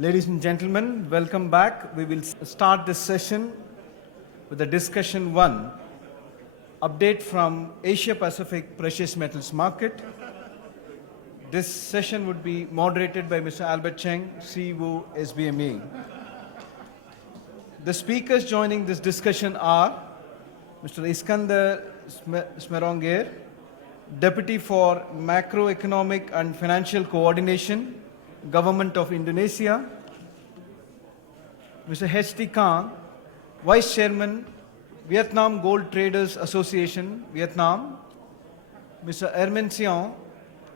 Ladies and gentlemen, welcome back. We will start this session with the discussion 1, update from Asia Pacific Precious Metals Market. This session would be moderated by Mr. Albert Cheng, CEO, SBME. The speakers joining this discussion are Mr. Iskander Smeronger, Deputy for Macroeconomic and Financial Coordination, Government of Indonesia, Mr. H.T. Kang, Vice Chairman, Vietnam Gold Traders Association, Vietnam, Mr. Ermin Sion,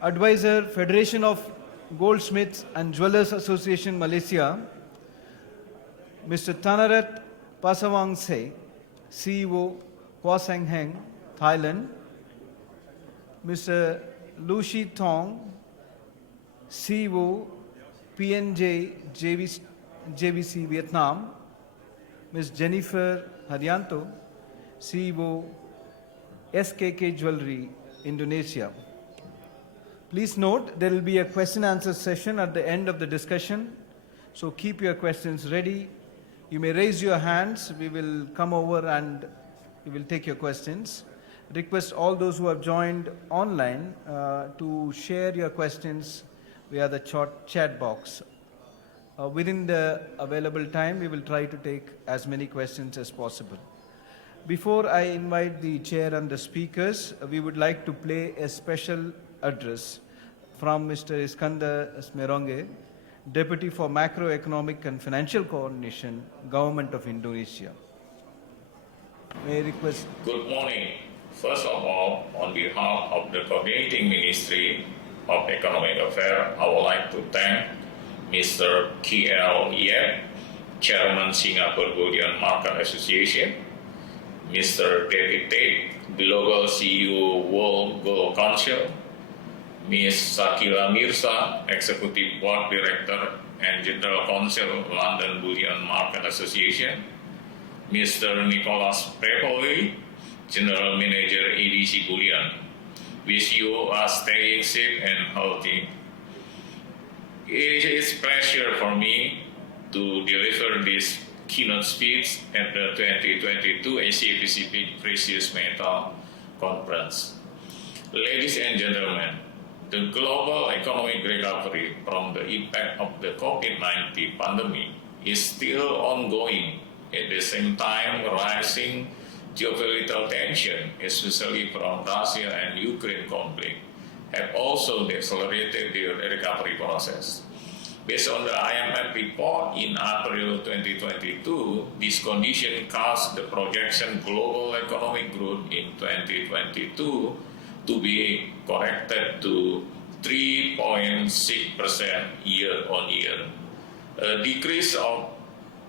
Advisor, Federation of Goldsmiths and Jewelers Association, Malaysia, Mr. Thanarat Pasawangse, CEO, Hua Sang Heng, Thailand, Mr. Lu Shi Tong, CEO, PNJ JVC Vietnam, Ms. Jennifer Haryanto, CEO, SKK Jewelry, Indonesia. Please note there will be a question and answer session at the end of the discussion, so keep your questions ready. You may raise your hands, we will come over and we will take your questions. Request all those who have joined online to share your questions via the chat box. Within the available time, we will try to take as many questions as possible. Before I invite the chair and the speakers, we would like to play a special address from Mr. Iskander Smeronger, Deputy for Macroeconomic and Financial Coordination, Government of Indonesia. May I request? Good morning. First of all, on behalf of the Coordinating Ministry of Economic Affairs, I would like to thank Mr. K.L. Yap, Chairman Singapore Bullion Market Association, Mr. David Tate, Global CEO World Gold Council, Ms. Shakila Mirza, Executive Board Director and General Counsel, London Bullion Market Association, Mr. Nicholas Prepoli, General Manager ADC Bullion. Wish you are staying safe and healthy. It is a pleasure for me to deliver this keynote speech at the 2022 Asia Pacific Precious Metal Conference. Ladies and gentlemen, the global economic recovery from the impact of the COVID-19 pandemic is still ongoing. At the same time, rising geopolitical tension, especially from Russia and Ukraine conflict, have also accelerated the recovery process. Based on the IMF report in April 2022, this condition caused the projection global economic growth in 2022 to be corrected to 3.6% year-on-year, a decrease of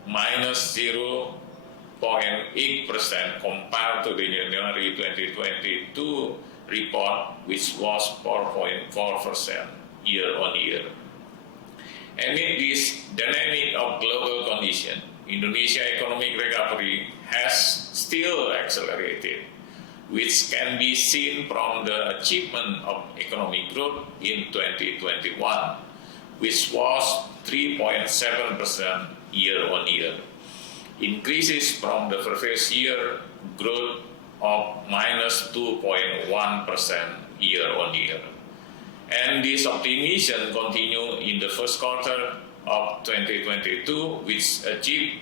minus 0.8% compared to the January 2022 report, which was 4.4% year-on-year. Amid this dynamic of global condition, Indonesia economic recovery has still accelerated, which can be seen from the achievement of economic growth in 2021, which was 3.7% year-on-year. Increases from the previous year growth of minus 2.1% year-on-year. And this optimism continued in the first quarter of 2022, which achieved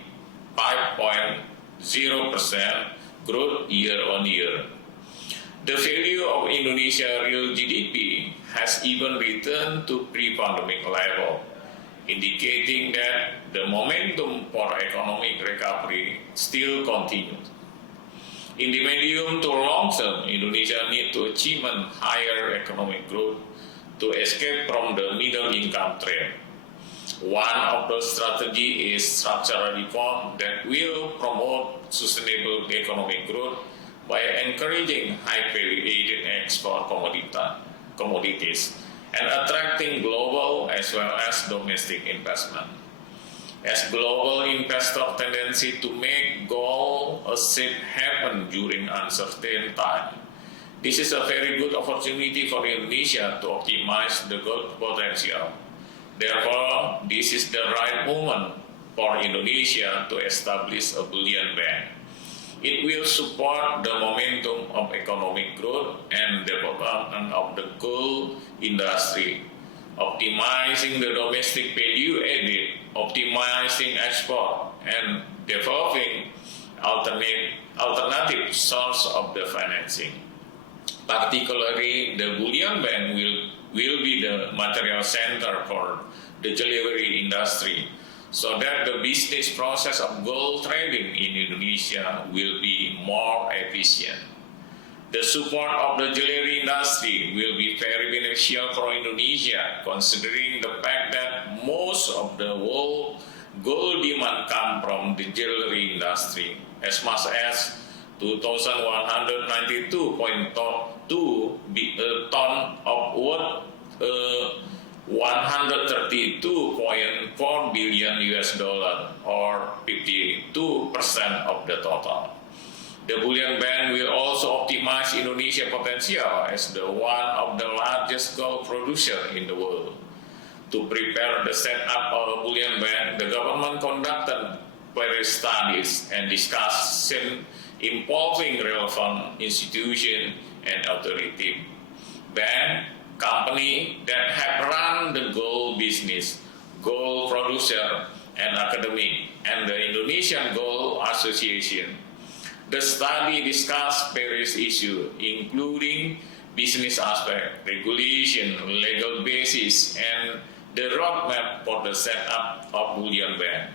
5.0% growth year-on-year. The value of Indonesia real GDP has even returned to pre-pandemic level, indicating that the momentum for economic recovery still continues. In the medium to long term, Indonesia needs to achieve higher economic growth to escape from the middle income trend. One of the strategies is structural reform that will promote sustainable economic growth by encouraging high-value-added export commodities and attracting global as well as domestic investment. As global investors' tendency to make gold a safe haven during uncertain time, this is a very good opportunity for Indonesia to optimize the growth potential Therefore, this is the right moment for Indonesia to establish a bullion bank. It will support the momentum of economic growth and development of the gold industry, optimizing the domestic value added, optimizing export, and developing alternative source of the financing. Particularly, the bullion bank will be the material center for the jewelry industry, so that the business process of gold trading in Indonesia will be more efficient. The support of the jewelry industry will be very beneficial for Indonesia, considering the fact that most of the world gold demand come from the jewelry industry, as much as 2,192.2 ton of worth 132.4 billion US dollar, or 52% of the total. The bullion bank will also optimize Indonesia's potential as the one of the largest gold producer in the world. To prepare the setup of a bullion bank, the government conducted various studies and discussions involving relevant institutions and authorities. Bank, company that have run the gold business, gold producer, and academic, and the Indonesian Gold Association. The study discussed various issues, including business aspect, regulation, legal basis, and the roadmap for the setup of bullion bank.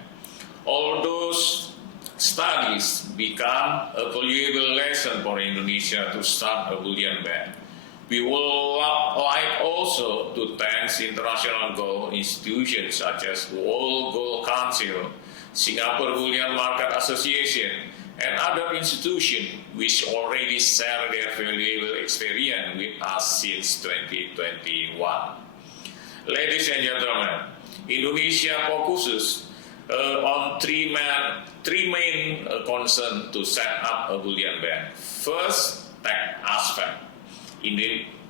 All those studies become a valuable lesson for Indonesia to start a bullion bank. We would like also to thank international gold institutions such as World Gold Council, Singapore Bullion Market Association, and other institutions which already share their valuable experience with us since 2021. Ladies and gentlemen, Indonesia focuses on three main concerns to set up a bullion bank. First, tax aspect. In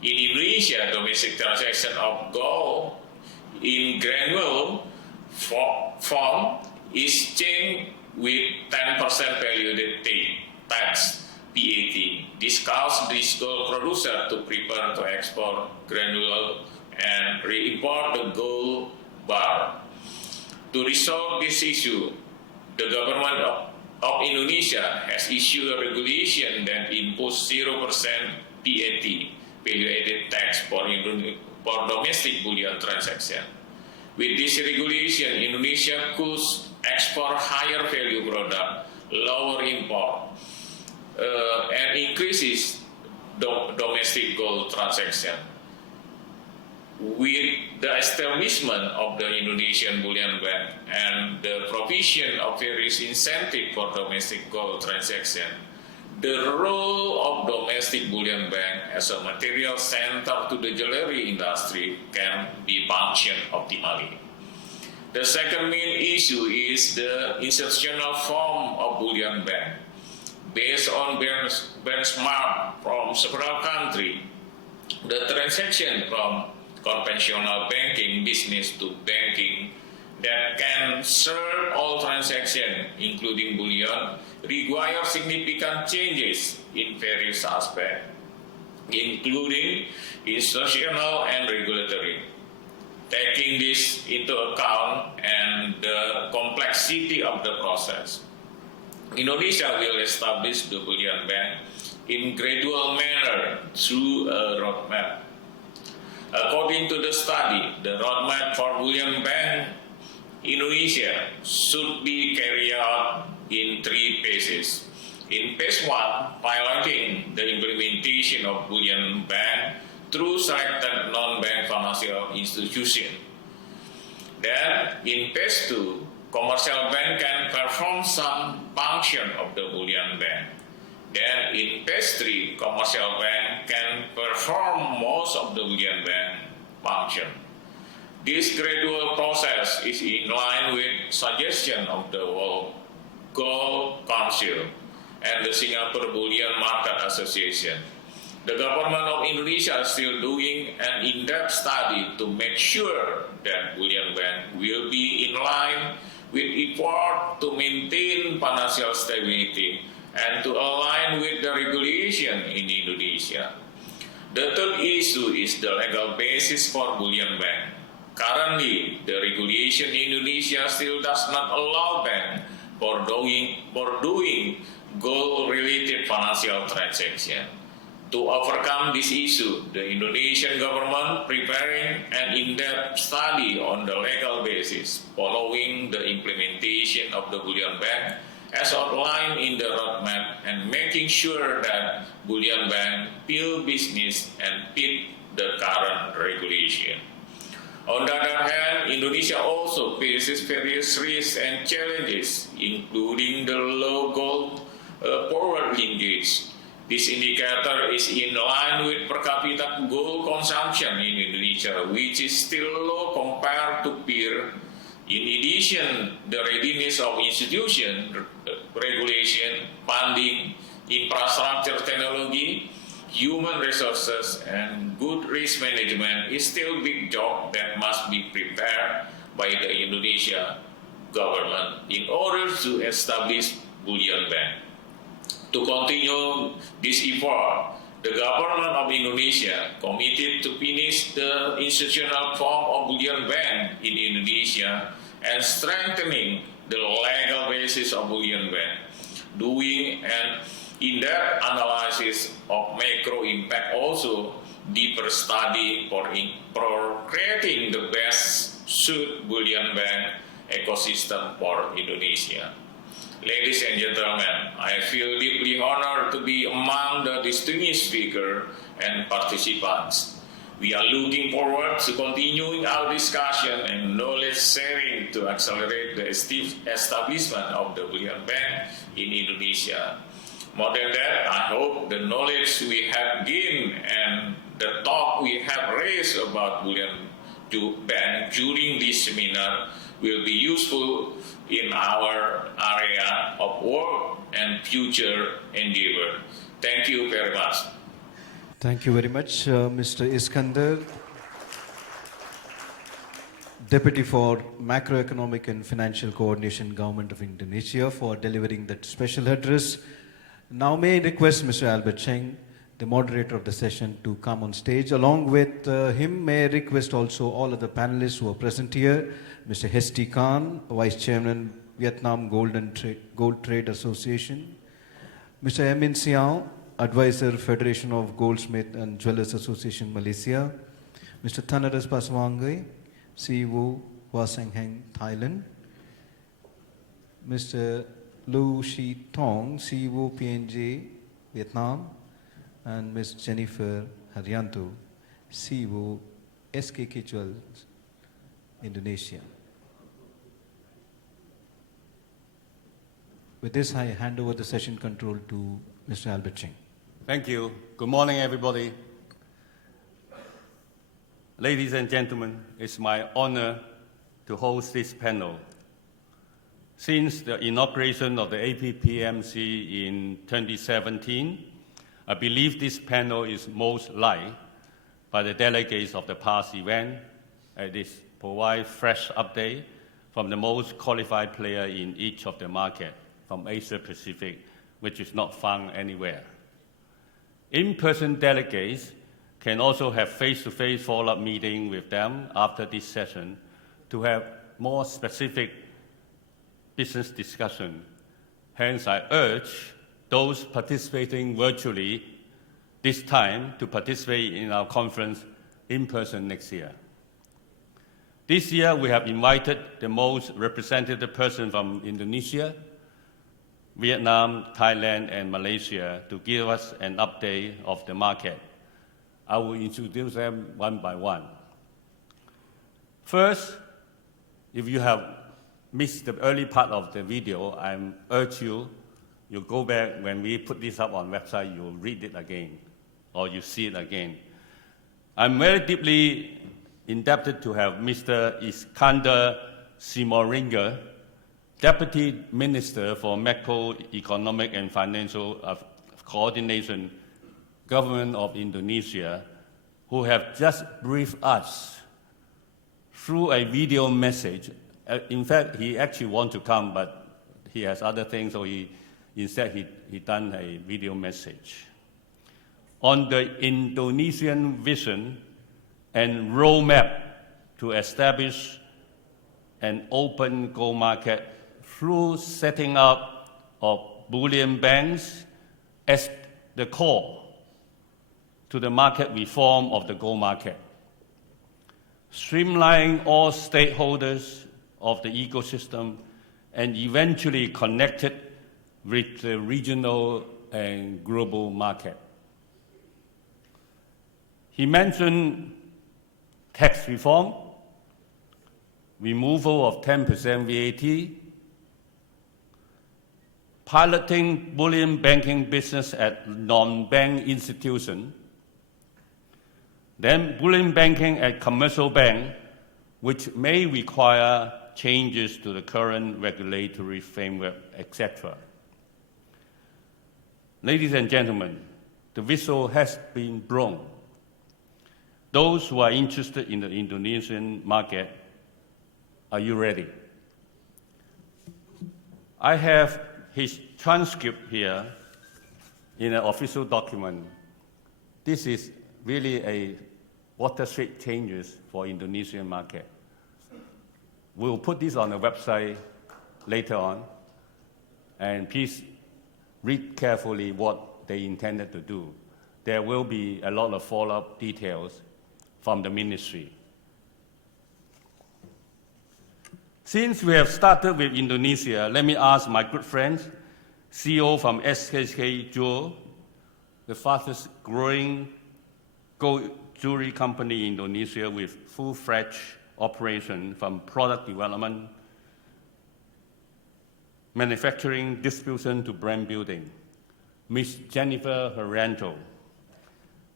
Indonesia, domestic transaction of gold in granule form is changed with 10% value-added tax (PAT). This causes this gold producer to prepare to export granule and re-import the gold bar. To resolve this issue, the government of Indonesia has issued a regulation that imposes 0% PAT (value-added tax) for domestic bullion transaction. With this regulation, Indonesia could export higher value product, lower import, and increases domestic gold transaction. With the establishment of the Indonesian Bullion Bank and the provision of various incentives for domestic gold transaction, the role of domestic bullion bank as a material center to the jewelry industry can be functioned optimally. The second main issue is the institutional form of bullion bank. Based on benchmark from several countries, the transaction from conventional banking business to banking that can serve all transactions, including bullion, require significant changes in various aspects, including institutional and regulatory. Taking this into account and the complexity of the process, Indonesia will establish the bullion bank in gradual manner through a roadmap. According to the study, the roadmap for bullion bank Indonesia should be carried out in 3 phases. In phase 1, piloting the implementation of bullion bank through selected non-bank financial institutions. Then, in phase 2, commercial bank can perform some function of the bullion bank. Then, in phase 3, commercial bank can perform most of the bullion bank function. This gradual process is in line with suggestion of the World Gold Council and the Singapore Bullion Market Association. The government of Indonesia is still doing an in-depth study to make sure that bullion bank will be in line with effort to maintain financial stability and to align with the regulation in Indonesia. The third issue is the legal basis for bullion bank. Currently, the regulation in Indonesia still does not allow banks for doing gold-related financial transactions. To overcome this issue, the Indonesian government preparing an in-depth study on the legal basis following the implementation of the bullion bank as outlined in the roadmap and making sure that bullion bank build business and fit the current regulation. On the other hand, Indonesia also faces various risks and challenges, including the low gold forward linkage. This indicator is in line with per capita gold consumption in Indonesia, which is still low compared to peer. In addition, the readiness of institution, regulation, funding, infrastructure technology, human resources, and good risk management is still a big job that must be prepared by the Indonesia government in order to establish bullion bank. To continue this effort, the government of Indonesia committed to finish the institutional form of bullion bank in Indonesia and strengthening the legal basis of bullion bank, doing an in-depth analysis of macro impact, also deeper study for creating the best suit bullion bank ecosystem for Indonesia. Ladies and gentlemen, I feel deeply honored to be among the distinguished speakers and participants. We are looking forward to continuing our discussion and knowledge sharing to accelerate the establishment of the bullion bank in Indonesia. More than that, I hope the knowledge we have gained and the talk we have raised about bullion bank during this seminar will be useful in our area of work and future endeavor. Thank you very much. Thank you very much, Mr. Iskandar, Deputy for Macroeconomic and Financial Coordination, Government of Indonesia, for delivering that special address. Now may I request Mr. Albert Cheng, the moderator of the session, to come on stage. Along with him, may I request also all of the panelists who are present here, Mr. Hesti Khan, Vice Chairman, Vietnam Gold Trade Association, Mr. Emin Siao, Advisor, Federation of Goldsmith and Jewelers Association, Malaysia, Mr. Thanaras Paswangai, CEO, Hua Sang Heng, Thailand, Mr. Lu Shi Tong, CEO, PNJ, Vietnam, and Ms. Jennifer Haryanto, CEO, SKK Jewels, Indonesia. With this, I hand over the session control to Mr. Albert Cheng. Thank you. Good morning, everybody. Ladies and gentlemen, it's my honor to host this panel. Since the inauguration of the APPMC in 2017, I believe this panel is most liked by the delegates of the past event, and this provides fresh update from the most qualified player in each of the market from Asia Pacific, which is not found anywhere. In-person delegates can also have face-to-face follow-up meeting with them after this session to have more specific business discussion. Hence, I urge those participating virtually this time to participate in our conference in person next year. This year, we have invited the most representative person from Indonesia, Vietnam, Thailand, and Malaysia to give us an update of the market. I will introduce them one by one. First, if you have missed the early part of the video, I urge you go back when we put this up on website, you'll read it again, or you see it again. I'm very deeply indebted to have Mr. Iskandar Simoringa, Deputy Minister for Macroeconomic and Financial Coordination, government of Indonesia, who have just briefed us through a video message. In fact, he actually wants to come, but he has other things, so instead he done a video message on the Indonesian vision and roadmap to establish an open gold market through setting up of bullion banks as the core to the market reform of the gold market, streamlining all stakeholders of the ecosystem and eventually connected with the regional and global market. He mentioned tax reform, removal of 10% VAT, piloting bullion banking business at non-bank institutions, then bullion banking at commercial bank, which may require changes to the current regulatory framework, etc. Ladies and gentlemen, the whistle has been blown. Those who are interested in the Indonesian market, are you ready? I have his transcript here in an official document. This is really a watershed changes for Indonesian market. We'll put this on the website later on, and please read carefully what they intended to do. There will be a lot of follow-up details from the ministry. Since we have started with Indonesia, let me ask my good friends, CEO from SKK Jewel, the fastest growing gold jewelry company in Indonesia with full-fledged operation from product development, manufacturing, distribution to brand building, Ms. Jennifer Haryanto,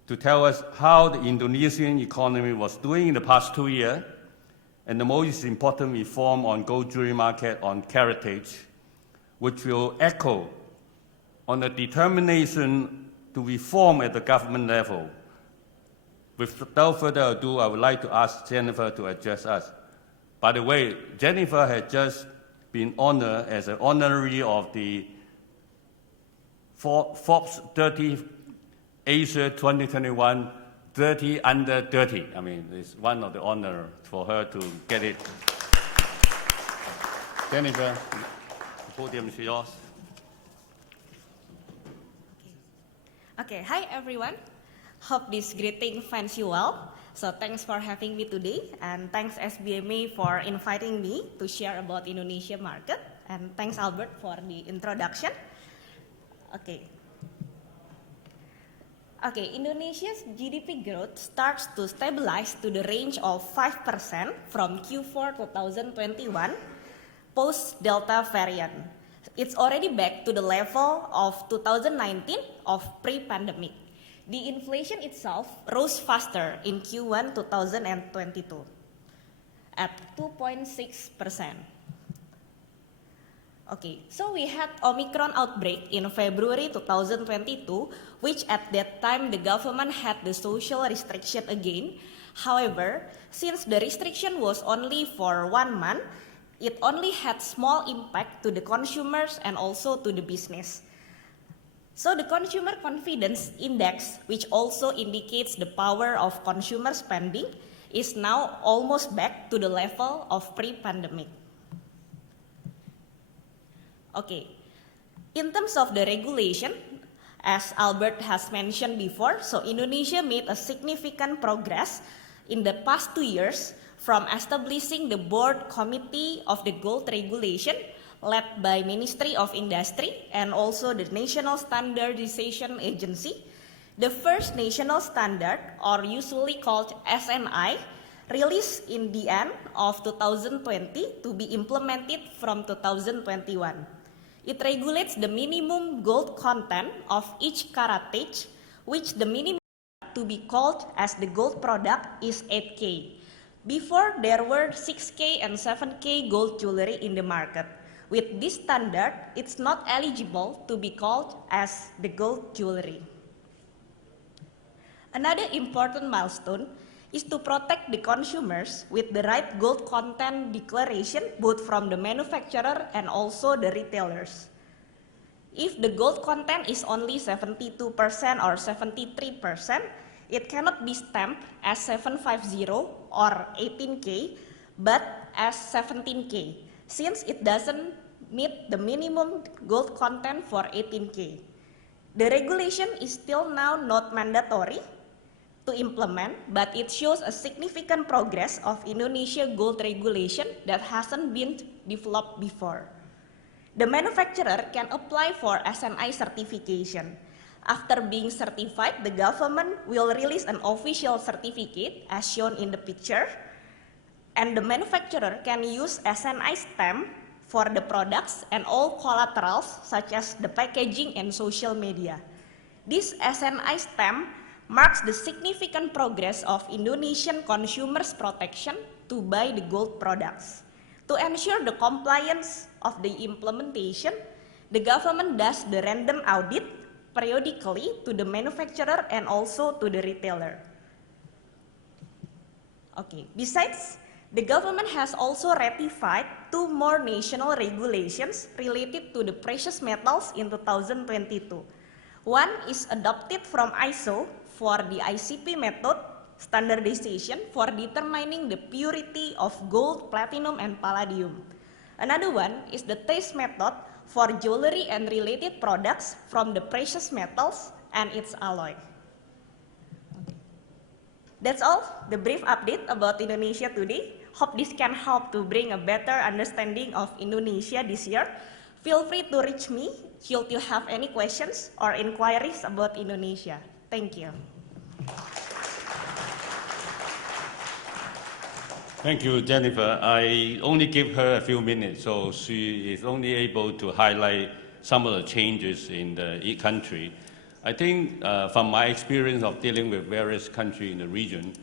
to tell us how the Indonesian economy was doing in the past 2 years and the most important reform on gold jewelry market on heritage, which will echo on the determination to reform at the government level. Without further ado, I would like to ask Jennifer to address us. By the way, Jennifer has just been honored as an honorary of the Forbes 30 Asia 2021 30 under 30. I mean, it's one of the honor for her to get it. Jennifer, the podium is yours. Okay, hi everyone. Hope this greeting finds you well. So thanks for having me today, and thanks SBMA for inviting me to share about Indonesia market, and thanks Albert for the introduction. Okay, Indonesia's GDP growth starts to stabilize to the range of 5% from Q4 2021 post-Delta variant. It's already back to the level of 2019 of pre-pandemic. The inflation itself rose faster in Q1 2022 at 2.6%. Okay, so we had Omicron outbreak in February 2022, which at that time the government had the social restriction again. However, since the restriction was only for 1 month, it only had small impact to the consumers and also to the business. So the consumer confidence index, which also indicates the power of consumer spending, is now almost back to the level of pre-pandemic. Okay, in terms of the regulation, as Albert has mentioned before, so Indonesia made a significant progress in the past 2 years from establishing the board committee of the gold regulation led by Ministry of Industry and also the National Standardization Agency. The first national standard, or usually called SNI, released in the end of 2020 to be implemented from 2021. It regulates the minimum gold content of each karatage, which the minimum to be called as the gold product is 8K. Before, there were 6K and 7K gold jewelry in the market. With this standard, it's not eligible to be called as the gold jewelry. Another important milestone is to protect the consumers with the right gold content declaration both from the manufacturer and also the retailers. If the gold content is only 72% or 73%, it cannot be stamped as 750 or 18K, but as 17K, since it doesn't meet the minimum gold content for 18K. The regulation is still now not mandatory to implement, but it shows a significant progress of Indonesia gold regulation that hasn't been developed before. The manufacturer can apply for SNI certification. After being certified, the government will release an official certificate as shown in the picture, and the manufacturer can use SNI stamp for the products and all collaterals such as the packaging and social media. This SNI stamp marks the significant progress of Indonesian consumers' protection to buy the gold products. To ensure the compliance of the implementation, the government does the random audit periodically to the manufacturer and also to the retailer. Okay, besides, the government has also ratified 2 more national regulations related to the precious metals in 2022. One is adopted from ISO for the ICP method standardization for determining the purity of gold, platinum, and palladium. Another one is the taste method for jewelry and related products from the precious metals and its alloy. That's all, the brief update about Indonesia today. Hope this can help to bring a better understanding of Indonesia this year. Feel free to reach me should you have any questions or inquiries about Indonesia. Thank you. Thank you, Jennifer. I only give her a few minutes, so she is only able to highlight some of the changes in the country. I think from my experience of dealing with various countries in the region,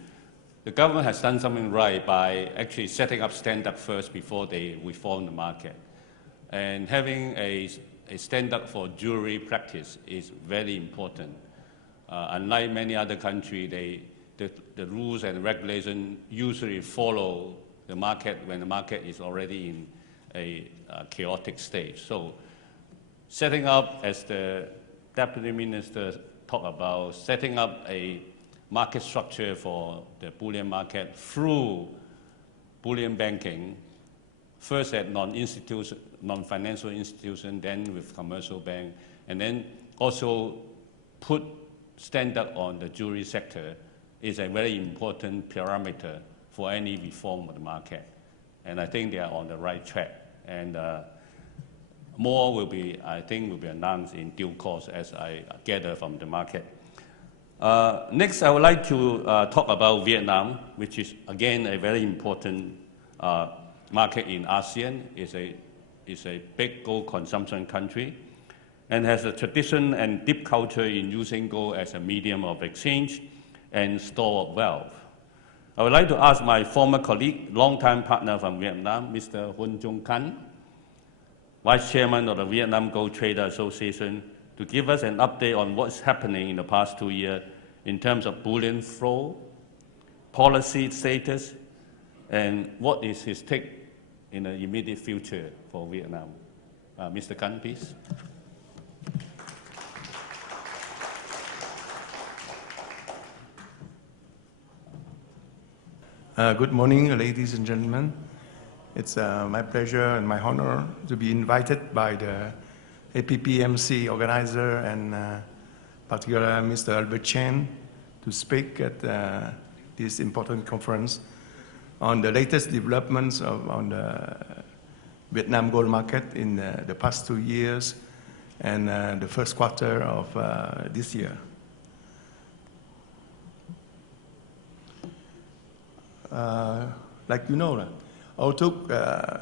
the government has done something right by actually setting up standard first before they reform the market. And having a standard for jewelry practice is very important. Unlike many other countries, the rules and regulations usually follow the market when the market is already in a chaotic stage. So setting up, as the Deputy Minister talked about, setting up a market structure for the bullion market through bullion banking, first at non-financial institution, then with commercial bank, and then also put standard on the jewelry sector is a very important parameter for any reform of the market. And I think they are on the right track. And more will be, I think, will be announced in due course as I gather from the market. Next, I would like to talk about Vietnam, which is, again, a very important market in ASEAN. It's a big gold consumption country and has a tradition and deep culture in using gold as a medium of exchange and store of wealth. I would like to ask my former colleague, longtime partner from Vietnam, Mr. Hun Jung Can, Vice Chairman of the Vietnam Gold Trader Association, to give us an update on what's happening in the past 2 years in terms of bullion flow, policy status, and what is his take in the immediate future for Vietnam. Mr. Can, please. Good morning, ladies and gentlemen. It's my pleasure and my honor to be invited by the APPMC organizer and particularly Mr. Albert Chen to speak at this important conference on the latest developments on the Vietnam gold market in the past 2 years and the first quarter of this year. Like you know, although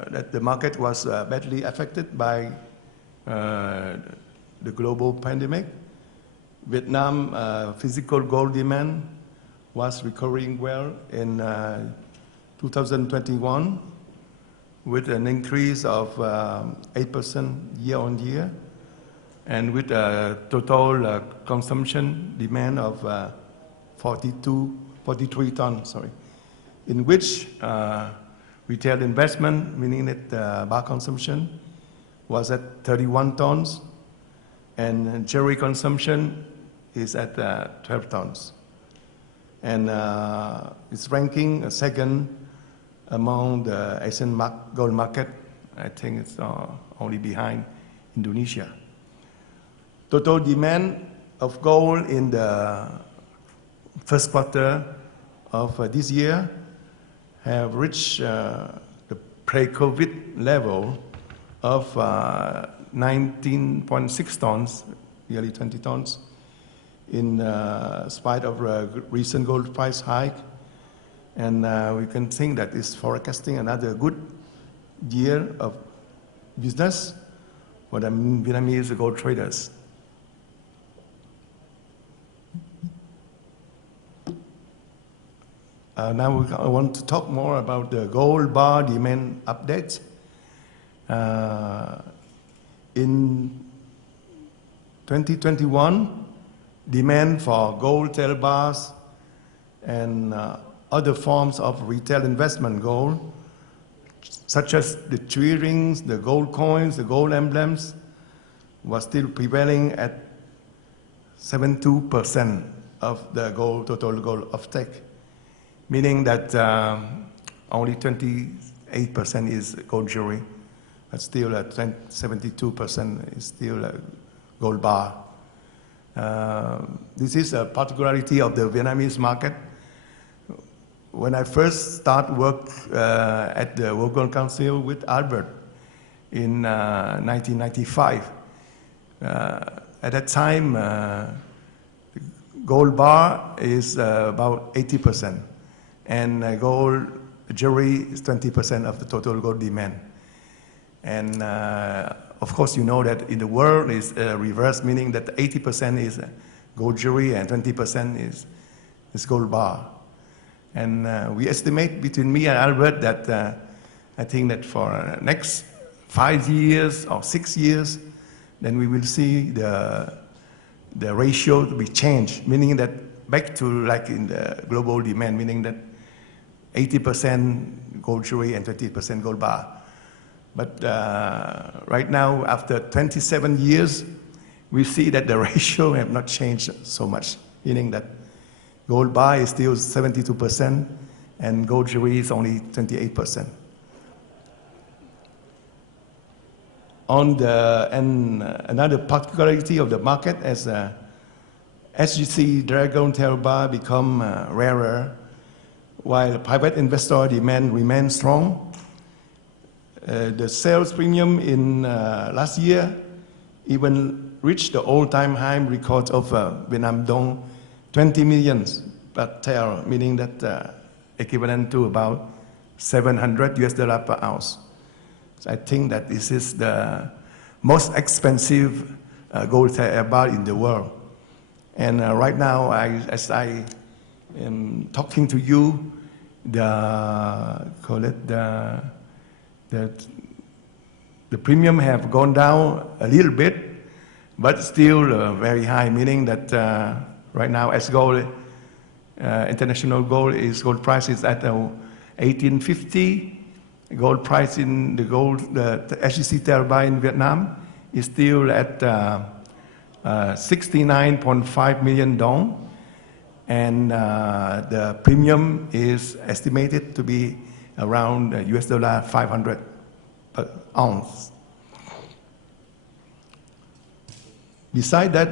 that the market was badly affected by the global pandemic, Vietnam physical gold demand was recovering well in 2021 with an increase of 8% year on year and with a total consumption demand of 43 tons, sorry, in which retail investment, meaning that bar consumption, was at 31 tons, and jewelry consumption is at 12 tons. And it's ranking second among the Asian gold market. I think it's only behind Indonesia. Total demand of gold in the first quarter of this year have reached the pre-COVID level of 19.6 tons, nearly 20 tons, in spite of a recent gold price hike. And we can think that it's forecasting another good year of business for the Vietnamese gold traders. Now I want to talk more about the gold bar demand updates. In 2021, demand for gold tail bars and other forms of retail investment gold, such as the tree rings, the gold coins, the gold emblems, was still prevailing at 72% of the total gold offtake, meaning that only 28% is gold jewelry, but still 72% is still a gold bar. This is a particularity of the Vietnamese market. When I first started work at the World Gold Council with Albert in 1995, at that time, gold bar is about 80%, and gold jewelry is 20% of the total gold demand. And of course, you know that in the world is reverse, meaning that 80% is gold jewelry and 20% is gold bar. And we estimate between me and Albert that I think that for next 5 years or 6 years, then we will see the ratio to be changed, meaning that back to like in the global demand, meaning that 80% gold jewelry and 20% gold bar. But right now, after 27 years, we see that the ratio have not changed so much, meaning that gold bar is still 72% and gold jewelry is only 28%. And another particularity of the market as SGC Dragon Tail Bar become rarer, while private investor demand remains strong. The sales premium in last year even reached the all-time high record of Vietnam Dong, 20 million per tael, meaning that equivalent to about $700 per ounce. So I think that this is the most expensive gold tail bar in the world. And right now, as I am talking to you, the premium have gone down a little bit, but still very high, meaning that right now as gold, international gold price is at 1850. Gold price in the SGC Tail Bar in Vietnam is still at 69.5 million dong, and the premium is estimated to be around $500 per ounce. Besides that,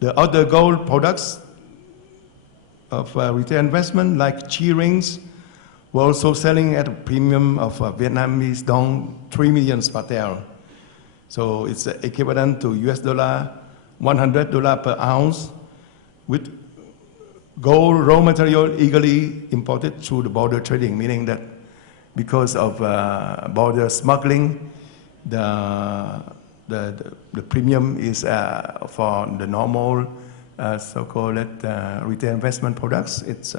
the other gold products of retail investment like Chi rings were also selling at a premium of Vietnamese dong 3 million per tael. So it's equivalent to $100 per ounce, with gold raw material illegally imported through the border trading, meaning that because of border smuggling, the premium is for the normal so-called retail investment products. It's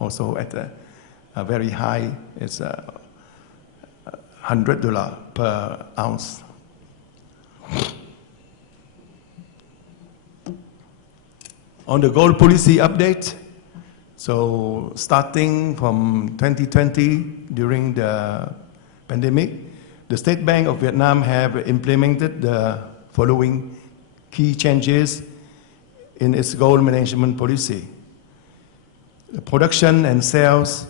also at a very high. It's $100 per ounce. On the gold policy update, so starting from 2020, during the pandemic, the State Bank of Vietnam have implemented the following key changes in its gold management policy. The production and sales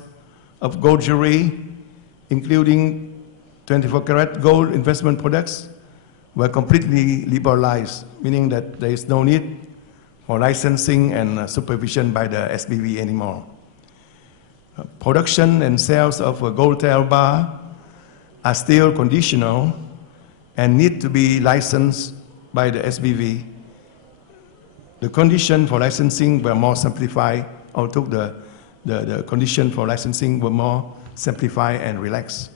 of gold jewelry, including 24-karat gold investment products, were completely liberalized, meaning that there is no need for licensing and supervision by the SBV anymore. Production and sales of a gold tail bar are still conditional and need to be licensed by the SBV. The condition for licensing were more simplified, although the condition for licensing were more simplified and relaxed.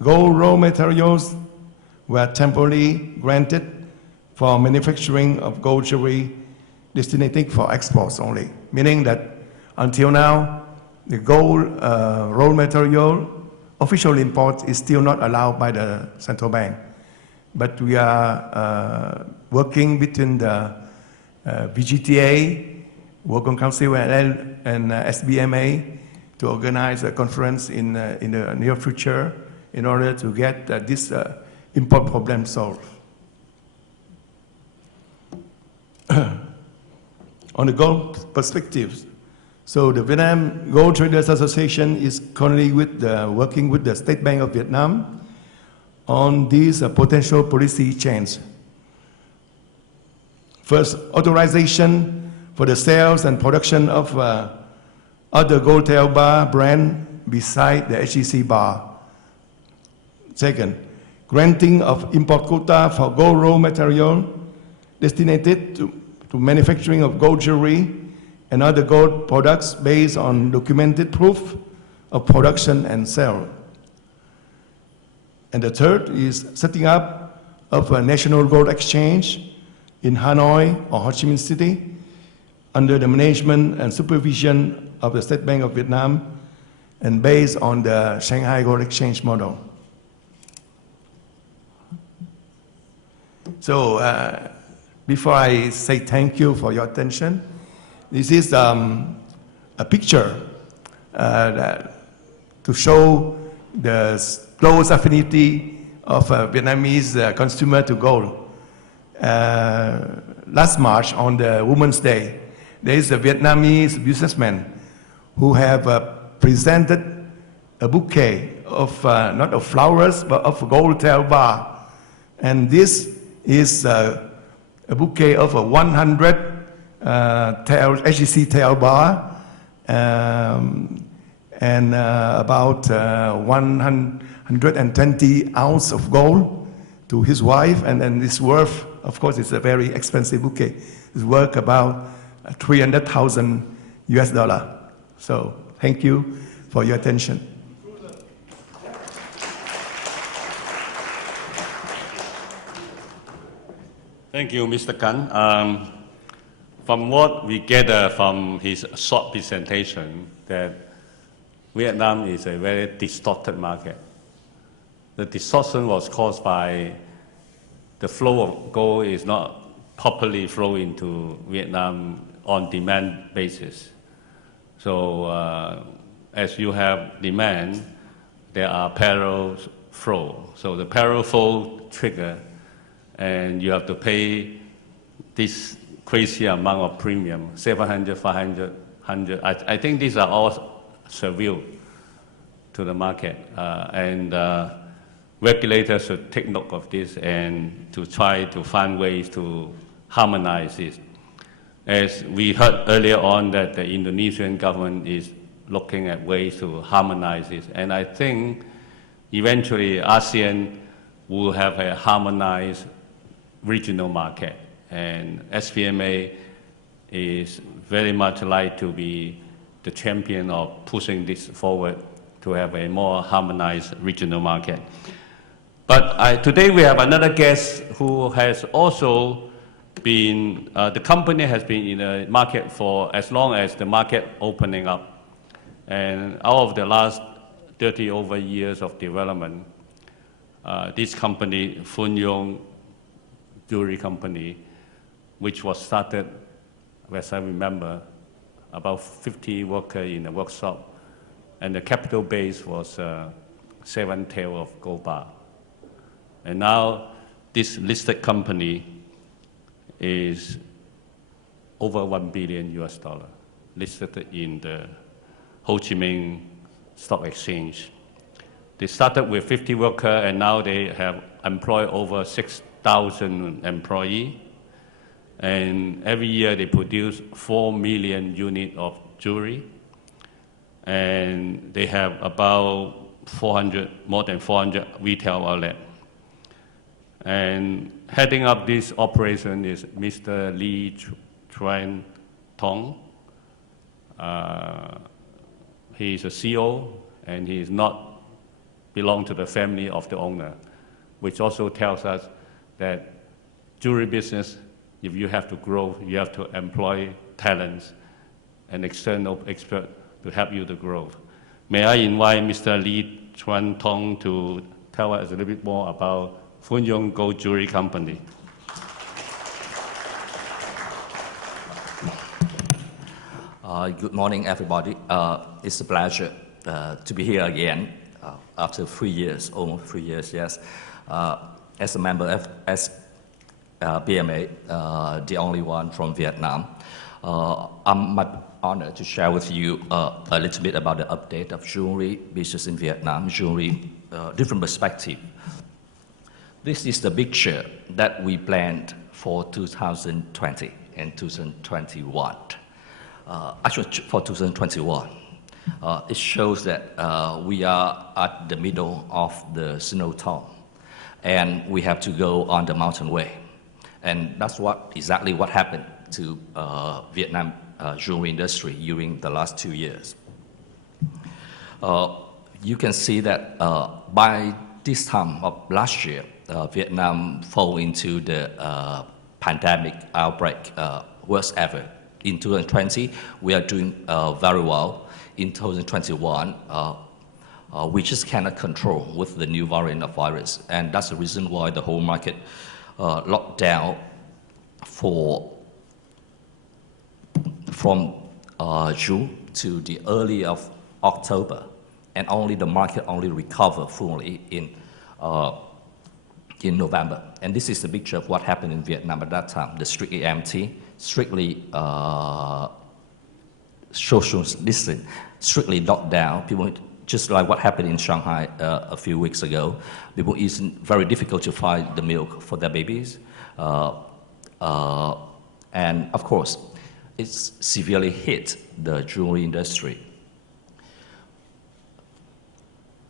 Gold raw materials were temporarily granted for manufacturing of gold jewelry destined for exports only, meaning that until now, the gold raw material official import is still not allowed by the central bank. But we are working between the VGTA, Working Council and SBMA to organize a conference in the near future in order to get this import problem solved. On the gold perspectives, so the Vietnam Gold Traders Association is currently working with the State Bank of Vietnam on these potential policy changes. First, authorization for the sales and production of other gold tail bar brand beside the HEC bar. Second, granting of import quota for gold raw material destined to manufacturing of gold jewelry and other gold products based on documented proof of production and sale. And the third is setting up of a national gold exchange in Hanoi or Ho Chi Minh City under the management and supervision of the State Bank of Vietnam and based on the Shanghai Gold Exchange model. So before I say thank you for your attention, this is a picture to show the close affinity of Vietnamese consumer to gold. Last March, on the Women's Day, there is a Vietnamese businessman who have presented a bouquet of, not of flowers, but of gold tail bar. And this is a bouquet of 100 HEC tail bar and about 120 ounces of gold to his wife, and then it's worth, of course, it's a very expensive bouquet. It's worth about $300,000 US. So thank you for your attention. Thank you, Mr. Kan. From what we gather from his short presentation, that Vietnam is a very distorted market. The distortion was caused by the flow of gold is not properly flowing to Vietnam on demand basis. So as you have demand, there are parallel flow. So the parallel flow trigger, and you have to pay this crazy amount of premium, 700, 500, 100. I think these are all severe to the market. Regulators should take note of this and to try to find ways to harmonize this. As we heard earlier on that the Indonesian government is looking at ways to harmonize this. And I think eventually ASEAN will have a harmonized regional market. And SBMA is very much like to be the champion of pushing this forward to have a more harmonized regional market. But today we have another guest who has also been, the company has been in the market for as long as the market opening up. And out of the last 30 over years of development, this company, Fun Yong Jewelry Company, which was started, as I remember, about 50 workers in a workshop, and the capital base was 7 tael of gold bar. And now this listed company is over $1 billion US, listed in the Ho Chi Minh Stock Exchange. They started with 50 workers, and now they have employed over 6,000 employees. And every year they produce 4 million units of jewelry. And they have about more than 400 retail outlets. And heading up this operation is Mr. Lee Chuan Tong. He is a CEO, and he is not belong to the family of the owner, which also tells us that jewelry business, if you have to grow, you have to employ talents and external experts to help you to grow. May I invite Mr. Lee Chuan Tong to tell us a little bit more about Fun Yong Gold Jewelry Company. Good morning, everybody. It's a pleasure to be here again after 3 years, almost 3 years, yes. As a member of BMA, the only one from Vietnam. I'm my honor to share with you a little bit about the update of jewelry business in Vietnam, jewelry, different perspective. This is the picture that we planned for 2020 and 2021. Actually, for 2021. It shows that we are at the middle of the snow town, and we have to go on the mountain way. And that's exactly what happened to Vietnam jewelry industry during the last 2 years. You can see that by this time of last year, Vietnam fell into the pandemic outbreak, worst ever. In 2020, we are doing very well. In 2021, we just cannot control with the new variant of virus, and that's the reason why the whole market locked down from June to the early of October, and only the market only recovered fully in November. And this is the picture of what happened in Vietnam at that time. The strictly empty, strictly social distancing, strictly locked down. People, just like what happened in Shanghai a few weeks ago, people it's very difficult to find the milk for their babies. And of course, it's severely hit the jewelry industry.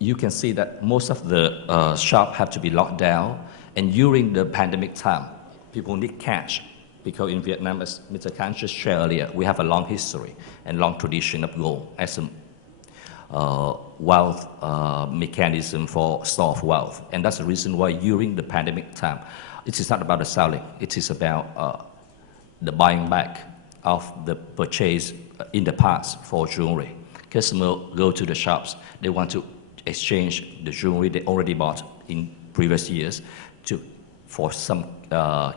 You can see that most of the shops have to be locked down, and during the pandemic time, people need cash, because in Vietnam, as Mr. Khan just shared earlier, we have a long history and long tradition of gold as a wealth mechanism for store of wealth. And that's the reason why during the pandemic time, it is not about the selling, it is about the buying back of the purchase in the past for jewelry. Customers go to the shops, they want to exchange the jewelry they already bought in previous years for some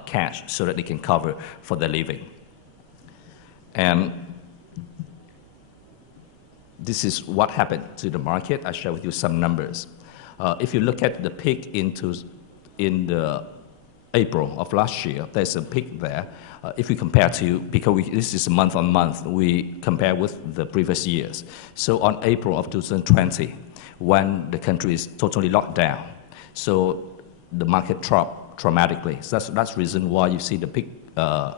cash so that they can cover for their living. And this is what happened to the market. I share with you some numbers. If you look at the peak in the April of last year, there's a peak there. If we compare to, because this is month on month, we compare with the previous years. So on April of 2020, when the country is totally locked down, so the market dropped dramatically. So that's the reason why you see the peak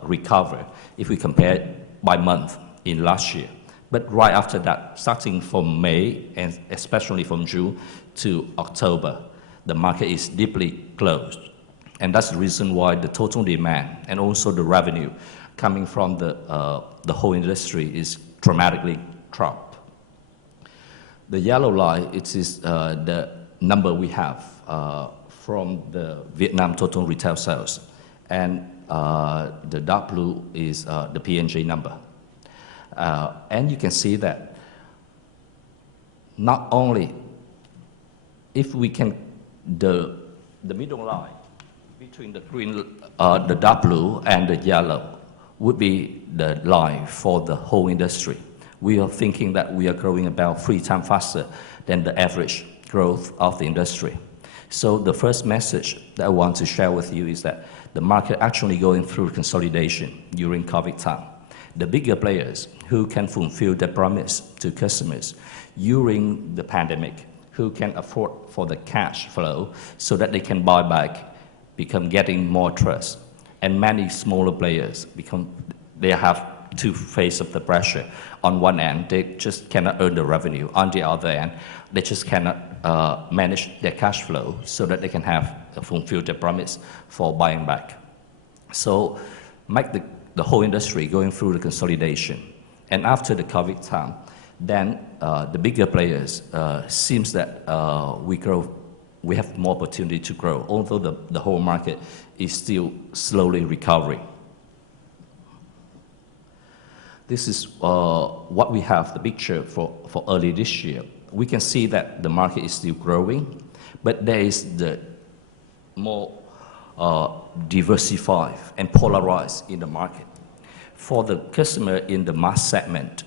recover if we compare by month in last year. But right after that, starting from May and especially from June to October, the market is deeply closed. And that's the reason why the total demand and also the revenue coming from the whole industry is dramatically dropped. The yellow line, it is the number we have from the Vietnam total retail sales. And the dark blue is the P&G number. And you can see that not only if we can, the middle line, Between the green, the dark blue and the yellow would be the line for the whole industry. We are thinking that we are growing about 3 times faster than the average growth of the industry. So the first message that I want to share with you is that the market actually going through consolidation during COVID time. The bigger players who can fulfill their promise to customers during the pandemic, who can afford for the cash flow so that they can buy back, become getting more trust. And many smaller players they have to face of the pressure. On one end, they just cannot earn the revenue. On the other end, they just cannot manage their cash flow so that they can have fulfill their promise for buying back. So make the whole industry going through the consolidation. And after the COVID time, then the bigger players seems that we have more opportunity to grow, although the whole market is still slowly recovering. This is what we have, the picture for early this year. We can see that the market is still growing, but there is the more diversified and polarized in the market. For the customer in the mass segment,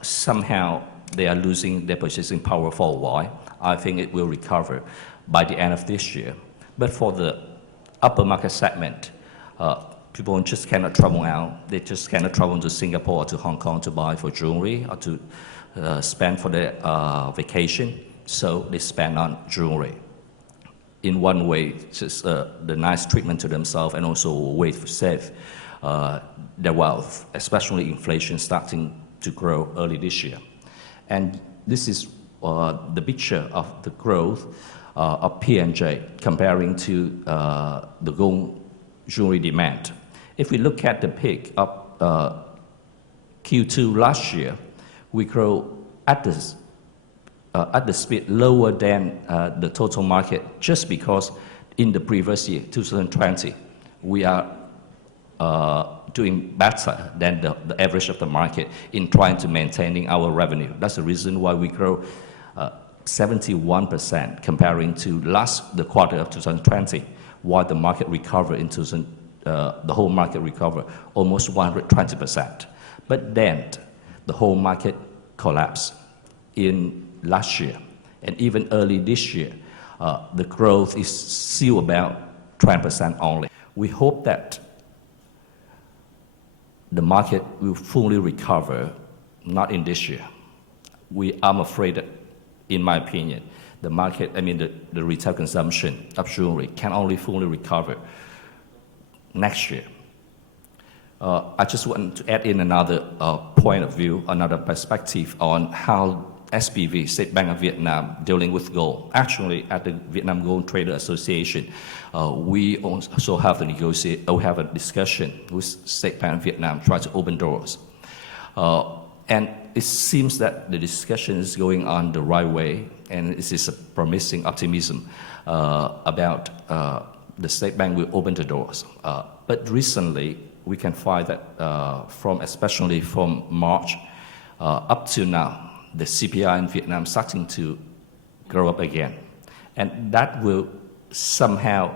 somehow they are losing their purchasing power for a while. I think it will recover by the end of this year. But for the upper market segment, people just cannot travel out. They just cannot travel to Singapore or to Hong Kong to buy for jewelry or to spend for their vacation. So they spend on jewelry. In one way, just the nice treatment to themselves and also a way to save their wealth, especially inflation starting to grow early this year. And this is the picture of the growth of P&J comparing to the gold jewelry demand. If we look at the peak of Q2 last year, we grow at the speed lower than the total market, just because in the previous year, 2020, we are doing better than the average of the market in trying to maintaining our revenue. That's the reason why we grow 71% comparing to the quarter of 2020, while the market recovered in the whole market recovered almost 120%. But then the whole market collapsed in last year, and even early this year, the growth is still about 20% only. We hope that the market will fully recover, not in this year. I'm afraid that, in my opinion, the market, the retail consumption of jewelry can only fully recover next year. I just want to add in another point of view, another perspective on how SBV, State Bank of Vietnam, dealing with gold. Actually, at the Vietnam Gold Trader Association, we also have a discussion with State Bank of Vietnam, try to open doors. And it seems that the discussion is going on the right way, and this is a promising optimism about the State Bank will open the doors. But recently, we can find that especially from March up to now, the CPI in Vietnam starting to grow up again. And that will somehow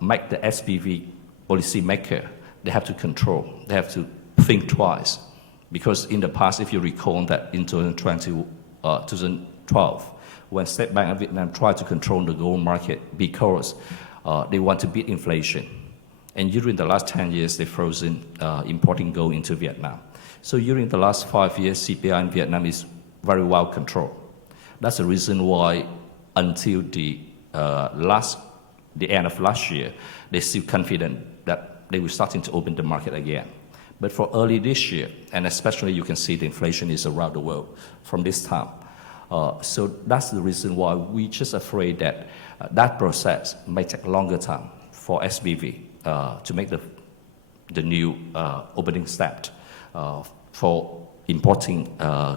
make the SBV policymaker, they have to control, they have to think twice. Because in the past, if you recall that in 2012, when State Bank of Vietnam tried to control the gold market because they want to beat inflation. And during the last 10 years, they've frozen importing gold into Vietnam. So during the last 5 years, CPI in Vietnam is very well controlled. That's the reason why until the end of last year, they're still confident that they were starting to open the market again. But for early this year, and especially you can see the inflation is around the world from this time. So that's the reason why we're just afraid that that process may take a longer time for SBV to make the new opening step for importing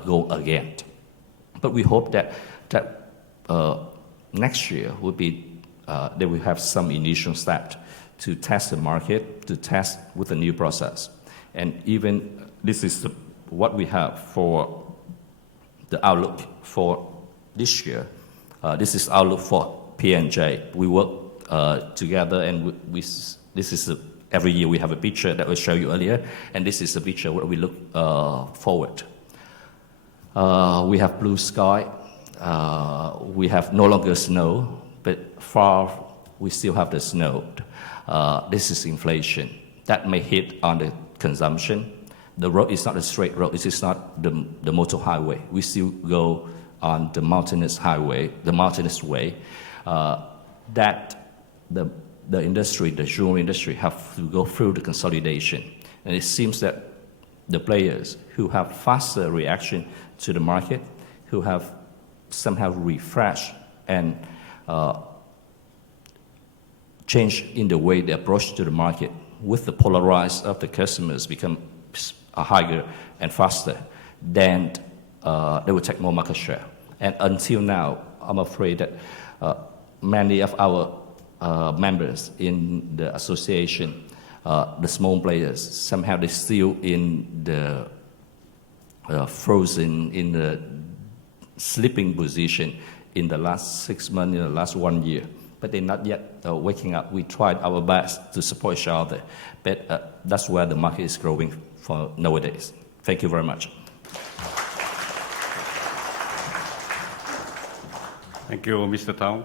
gold again. But we hope that next year will be, they will have some initial step to test the market, to test with a new process. And even this is what we have for the outlook for this year. This is outlook for P&J. We work together, and this is every year we have a picture that we show you earlier, and this is a picture where we look forward. We have blue sky. We have no longer snow, but far we still have the snow. This is inflation. That may hit on the consumption. The road is not a straight road. It is not the motor highway. We still go on the mountainous highway, the mountainous way. That the industry, the jewelry industry, have to go through the consolidation. And it seems that the players who have faster reaction to the market, who have somehow refreshed and changed in the way they approach to the market, with the polarized of the customers become higher and faster, then they will take more market share. And until now, I'm afraid that many of our members in the association, the small players, somehow they're still in the frozen, in the sleeping position in the last 6 months, in the last 1 year. But they're not yet waking up. We tried our best to support each other, but that's where the market is growing for nowadays. Thank you very much. Thank you, Mr. Tong.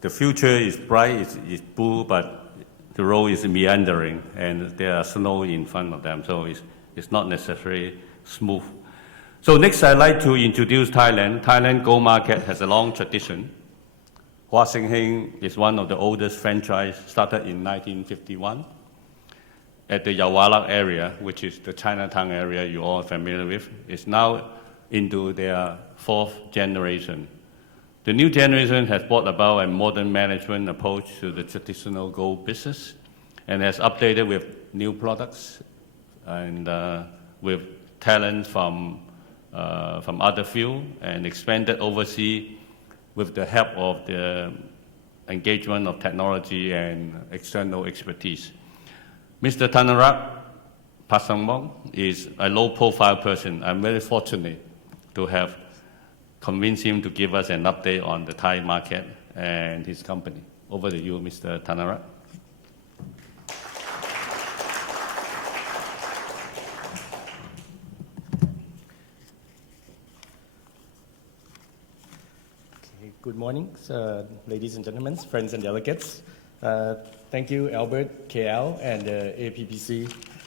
The future is bright, it's blue, but the road is meandering, and there are snow in front of them, so it's not necessarily smooth. So next, I'd like to introduce Thailand. Thailand gold market has a long tradition. Hoa Seng Heng is one of the oldest franchise, started in 1951 at the Yaowarat area, which is the Chinatown area you're all familiar with. It's now into their 4th generation. The new generation has brought about a modern management approach to the traditional gold business and has updated with new products and with talent from other fields and expanded overseas with the help of the engagement of technology and external expertise. Mr. Thanarat Pasangmong is a low-profile person. I'm very fortunate to have convinced him to give us an update on the Thai market and his company. Over to you, Mr. Thanarat. Good morning, ladies and gentlemen, friends and delegates. Thank you, Albert, KL, and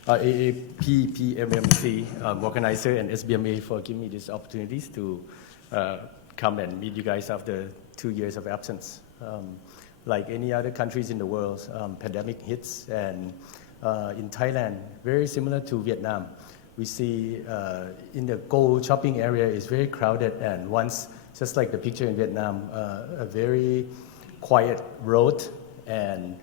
AAPPMMC organizer and SBMA for giving me these opportunities to come and meet you guys after 2 years of absence. Like any other countries in the world, pandemic hits, and in Thailand, very similar to Vietnam, we see in the gold shopping area is very crowded, and once, just like the picture in Vietnam, a very quiet road, and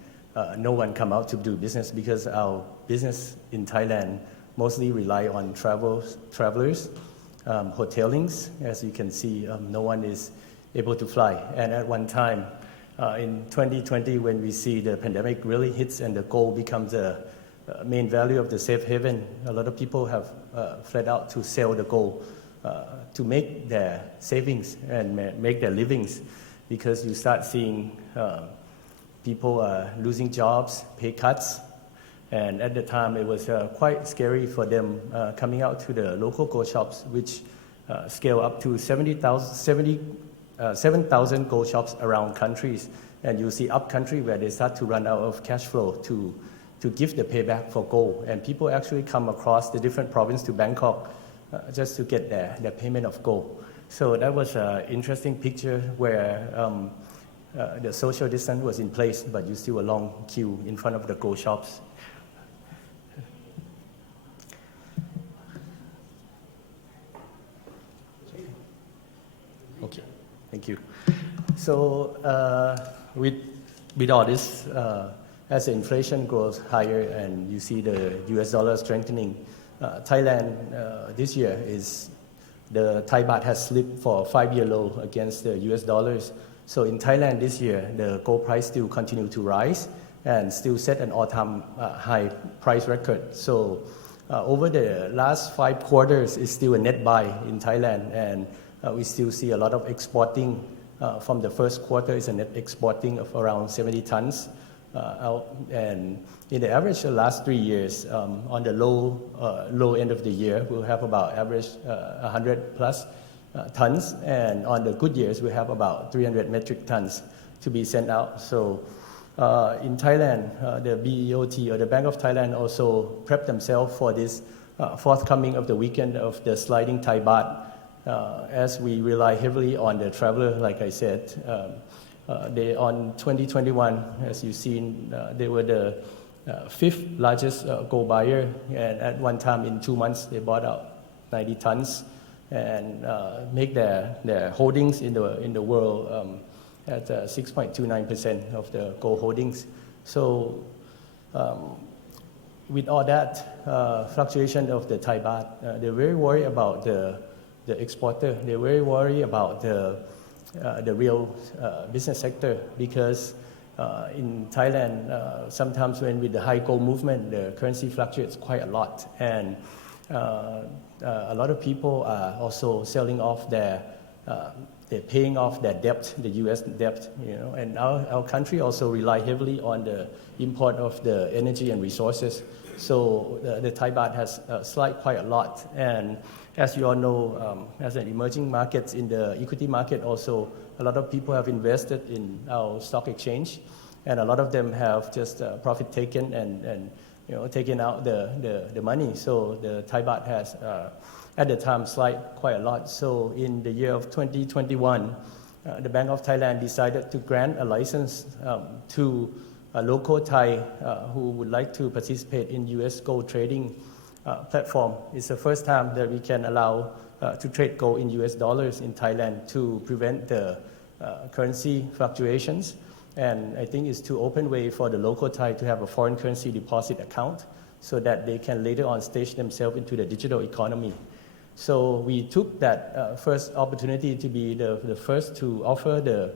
no one come out to do business because our business in Thailand mostly rely on travelers, hotelings. As you can see, no one is able to fly. And at one time, in 2020, when we see the pandemic really hits and the gold becomes the main value of the safe haven, a lot of people have fled out to sell the gold to make their savings and make their livings, because you start seeing people losing jobs, pay cuts, and at the time it was quite scary for them coming out to the local gold shops, which scale up to 7,000 gold shops around countries, and you see up country where they start to run out of cash flow to give the payback for gold, and people actually come across the different province to Bangkok just to get their payment of gold. So that was an interesting picture where the social distance was in place, but you still a long queue in front of the gold shops. Okay, thank you. So with all this, as the inflation grows higher and you see the US dollar strengthening, Thailand this year the Thai baht has slipped for a 5-year low against the US dollars. So in Thailand this year, the gold price still continue to rise and still set an all-time high price record. So over the last 5 quarters, it's still a net buy in Thailand, and we still see a lot of exporting from the first quarter is a net exporting of around 70 tons. And in the average the last 3 years, on the low end of the year, we'll have about average 100 plus tons, and on the good years, we have about 300 metric tons to be sent out. So in Thailand, the BEOT or the Bank of Thailand also prep themselves for this forthcoming of the weekend of the sliding Thai baht, as we rely heavily on the traveler, like I said. They on 2021, as you've seen, they were the fifth largest gold buyer, and at one time in 2 months they bought out 90 tons and make their holdings in the world at 6.29% of the gold holdings. So with all that fluctuation of the Thai baht, they're very worried about the exporter. They're very worried about the real business sector, because in Thailand, sometimes when with the high gold movement, the currency fluctuates quite a lot, and a lot of people are also selling off they're paying off their debt, the U.S. debt, and our country also rely heavily on the import of the energy and resources. So the Thai baht has slid quite a lot, and as you all know, as an emerging markets in the equity market also, a lot of people have invested in our stock exchange, and a lot of them have just profit taken and taken out the money. So the Thai baht has at the time slide quite a lot. So in the year of 2021, the Bank of Thailand decided to grant a license to a local Thai who would like to participate in U.S. gold trading platform. It's the first time that we can allow to trade gold in U.S. dollars in Thailand to prevent the currency fluctuations. And I think it's to open way for the local Thai to have a foreign currency deposit account so that they can later on stage themselves into the digital economy. So we took that first opportunity to be the first to offer the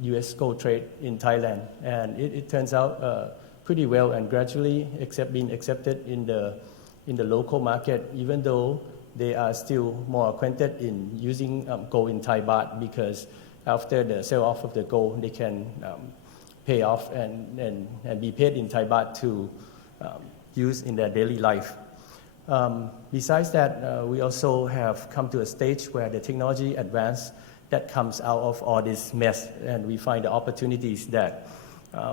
U.S. gold trade in Thailand. And it turns out pretty well and gradually being accepted in the local market, even though they are still more acquainted in using gold in Thai baht, because after the sell-off of the gold, they can pay off and be paid in Thai baht to use in their daily life. Besides that, we also have come to a stage where the technology advance that comes out of all this mess, and we find the opportunities that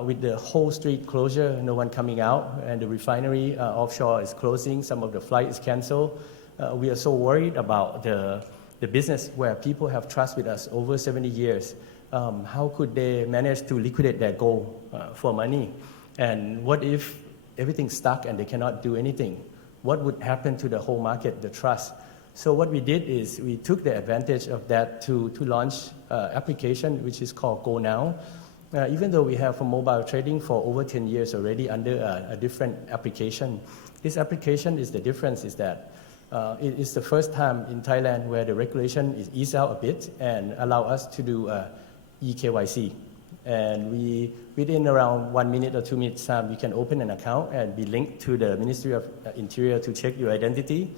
with the whole street closure, no one coming out, and the refinery offshore is closing, some of the flight is canceled. We are so worried about the business where people have trust with us over 70 years. How could they manage to liquidate their gold for money? And what if everything's stuck and they cannot do anything? What would happen to the whole market, the trust? So what we did is we took the advantage of that to launch an application which is called Go Now. Even though we have a mobile trading for over 10 years already under a different application, this application is the difference is that it is the first time in Thailand where the regulation is eased out a bit and allow us to do eKYC. And within around 1 minute or 2 minutes time, you can open an account and be linked to the Ministry of Interior to check your identity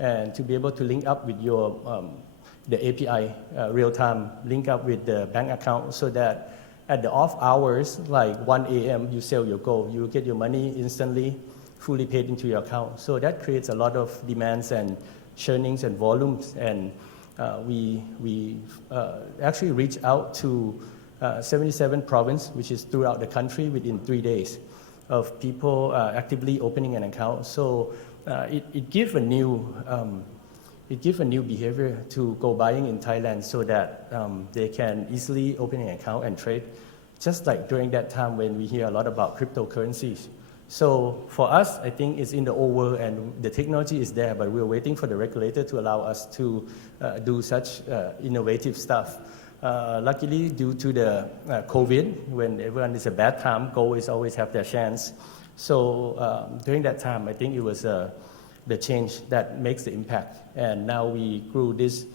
and to be able to link up with your the API real time, link up with the bank account so that at the off hours, like 1 a.m., you sell your gold, you get your money instantly, fully paid into your account. So that creates a lot of demands and churnings and volumes. And we actually reach out to 77 provinces, which is throughout the country within 3 days of people actively opening an account. So it gives a new behavior to go buying in Thailand so that they can easily open an account and trade, just like during that time when we hear a lot about cryptocurrencies. So for us, I think it's in the old world and the technology is there, but we're waiting for the regulator to allow us to do such innovative stuff. Luckily, due to the COVID, when everyone is a bad time, gold is always have their chance. So during that time, I think it was the change that makes the impact. And now we grew this,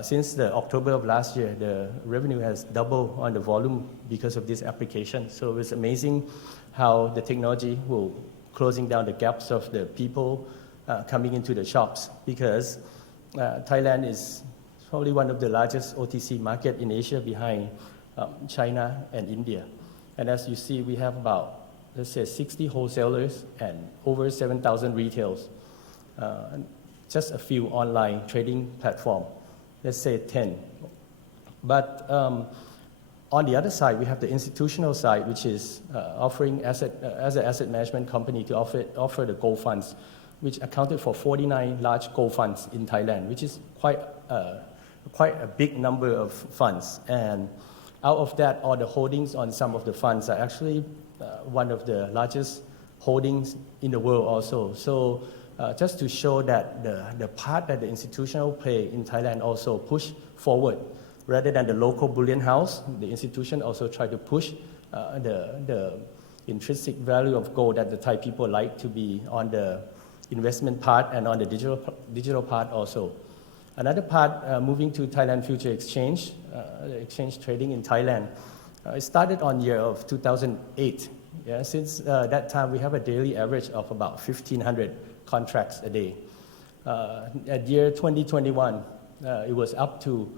since the October of last year, the revenue has doubled on the volume because of this application. So it was amazing how the technology will closing down the gaps of the people coming into the shops, because Thailand is probably one of the largest OTC market in Asia behind China and India. And as you see, we have about, let's say, 60 wholesalers and over 7,000 retails. And just a few online trading platform, let's say 10. But on the other side, we have the institutional side, which is offering as an asset management company to offer the gold funds, which accounted for 49 large gold funds in Thailand, which is quite a big number of funds. And out of that, all the holdings on some of the funds are actually one of the largest holdings in the world also. So just to show that the part that the institutional play in Thailand also push forward. Rather than the local bullion house, the institution also try to push the intrinsic value of gold that the Thai people like to be on the investment part and on the digital part also. Another part, moving to Thailand Future Exchange, the exchange trading in Thailand, it started on year of 2008. Yeah, since that time, we have a daily average of about 1,500 contracts a day. At year 2021, it was up to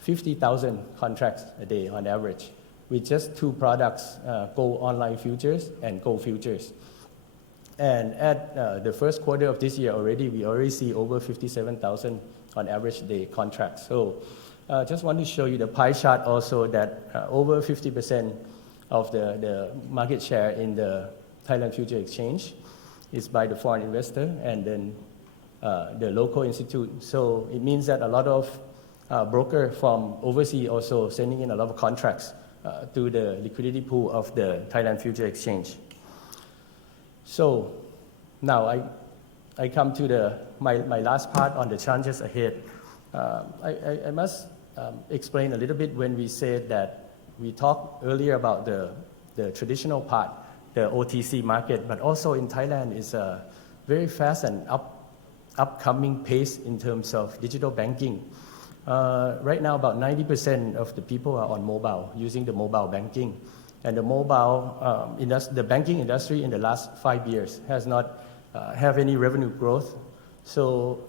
50,000 contracts a day on average, with just two products, Gold Online Futures and Gold Futures. And at the first quarter of this year we already see over 57,000 on average day contracts. So just want to show you the pie chart also that over 50% of the market share in the Thailand Future Exchange is by the foreign investor and then the local institute. So it means that a lot of broker from overseas also sending in a lot of contracts to the liquidity pool of the Thailand Future Exchange. So now I come to my last part on the challenges ahead. I must explain a little bit when we said that we talked earlier about the traditional part, the OTC market, but also in Thailand is a very fast and upcoming pace in terms of digital banking. Right now, about 90% of the people are on mobile, using the mobile banking. And the banking industry in the last 5 years has not have any revenue growth. So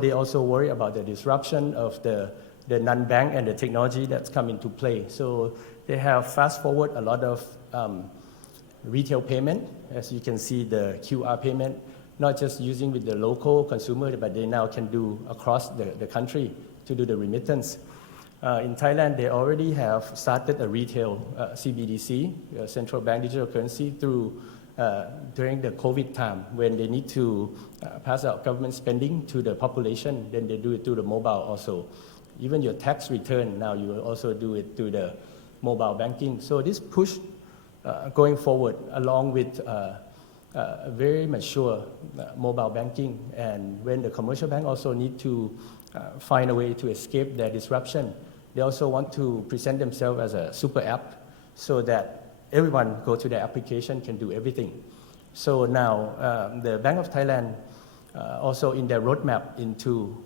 they also worry about the disruption of the non-bank and the technology that's come into play. So they have fast forward a lot of retail payment, as you can see the QR payment, not just using with the local consumer, but they now can do across the country to do the remittance. In Thailand, they already have started a retail CBDC, central bank digital currency, during the COVID time when they need to pass out government spending to the population, then they do it through the mobile also. Even your tax return, now you will also do it through the mobile banking. So this push going forward along with very mature mobile banking, and when the commercial bank also need to find a way to escape their disruption, they also want to present themselves as a super app so that everyone go to their application can do everything. So now the Bank of Thailand also in their roadmap into,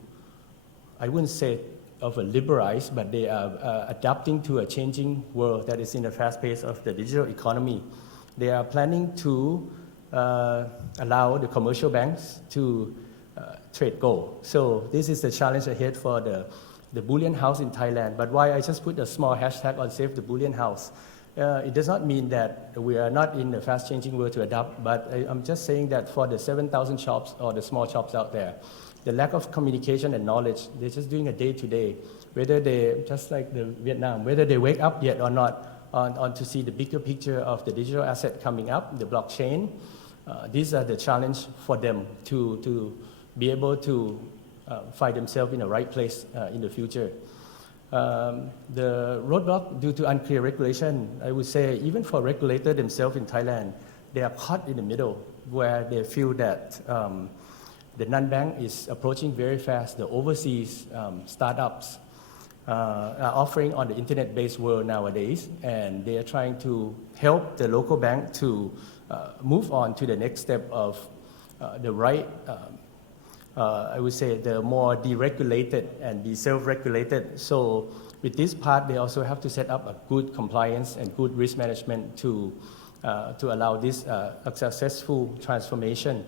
I wouldn't say of a liberalized, but they are adapting to a changing world that is in the fast pace of the digital economy. They are planning to allow the commercial banks to trade gold. So this is the challenge ahead for the bullion house in Thailand. But why I just put a small hashtag on Save the Bullion House? It does not mean that we are not in the fast changing world to adapt, but I'm just saying that for the 7,000 shops or the small shops out there, the lack of communication and knowledge, they're just doing a day-to-day, whether they, just like the Vietnam, whether they wake up yet or not on to see the bigger picture of the digital asset coming up, the blockchain. These are the challenge for them to be able to find themselves in the right place in the future. The roadblock due to unclear regulation, I would say even for regulators themselves in Thailand, they are caught in the middle where they feel that the non-bank is approaching very fast. The overseas startups are offering on the internet-based world nowadays, and they are trying to help the local bank to move on to the next step of the right, I would say, the more deregulated and be self-regulated. So with this part, they also have to set up a good compliance and good risk management to allow this a successful transformation.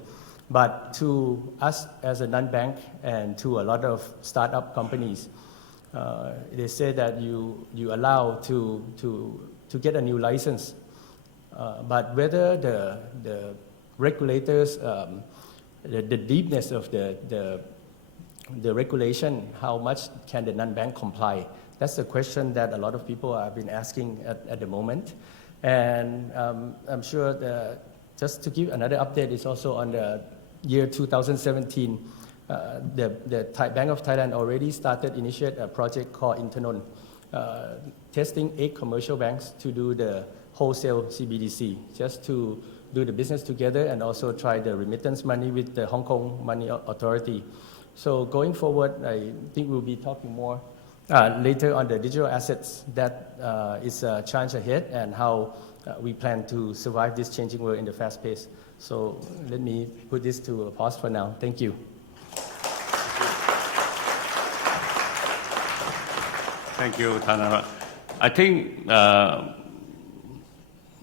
But to us as a non-bank and to a lot of startup companies, they say that you allow to get a new license. But whether the regulators, the deepness of the regulation, how much can the non-bank comply? That's the question that a lot of people have been asking at the moment. And I'm sure just to give another update, is also on the year 2017, the Bank of Thailand already started initiate a project called Internon, testing 8 commercial banks to do the wholesale CBDC, just to do the business together and also try the remittance money with the Hong Kong Money Authority. So going forward, I think we'll be talking more later on the digital assets. That is a challenge ahead, and how we plan to survive this changing world in the fast pace. So let me put this to a pause for now. Thank you. Thank you, Thanarat. I think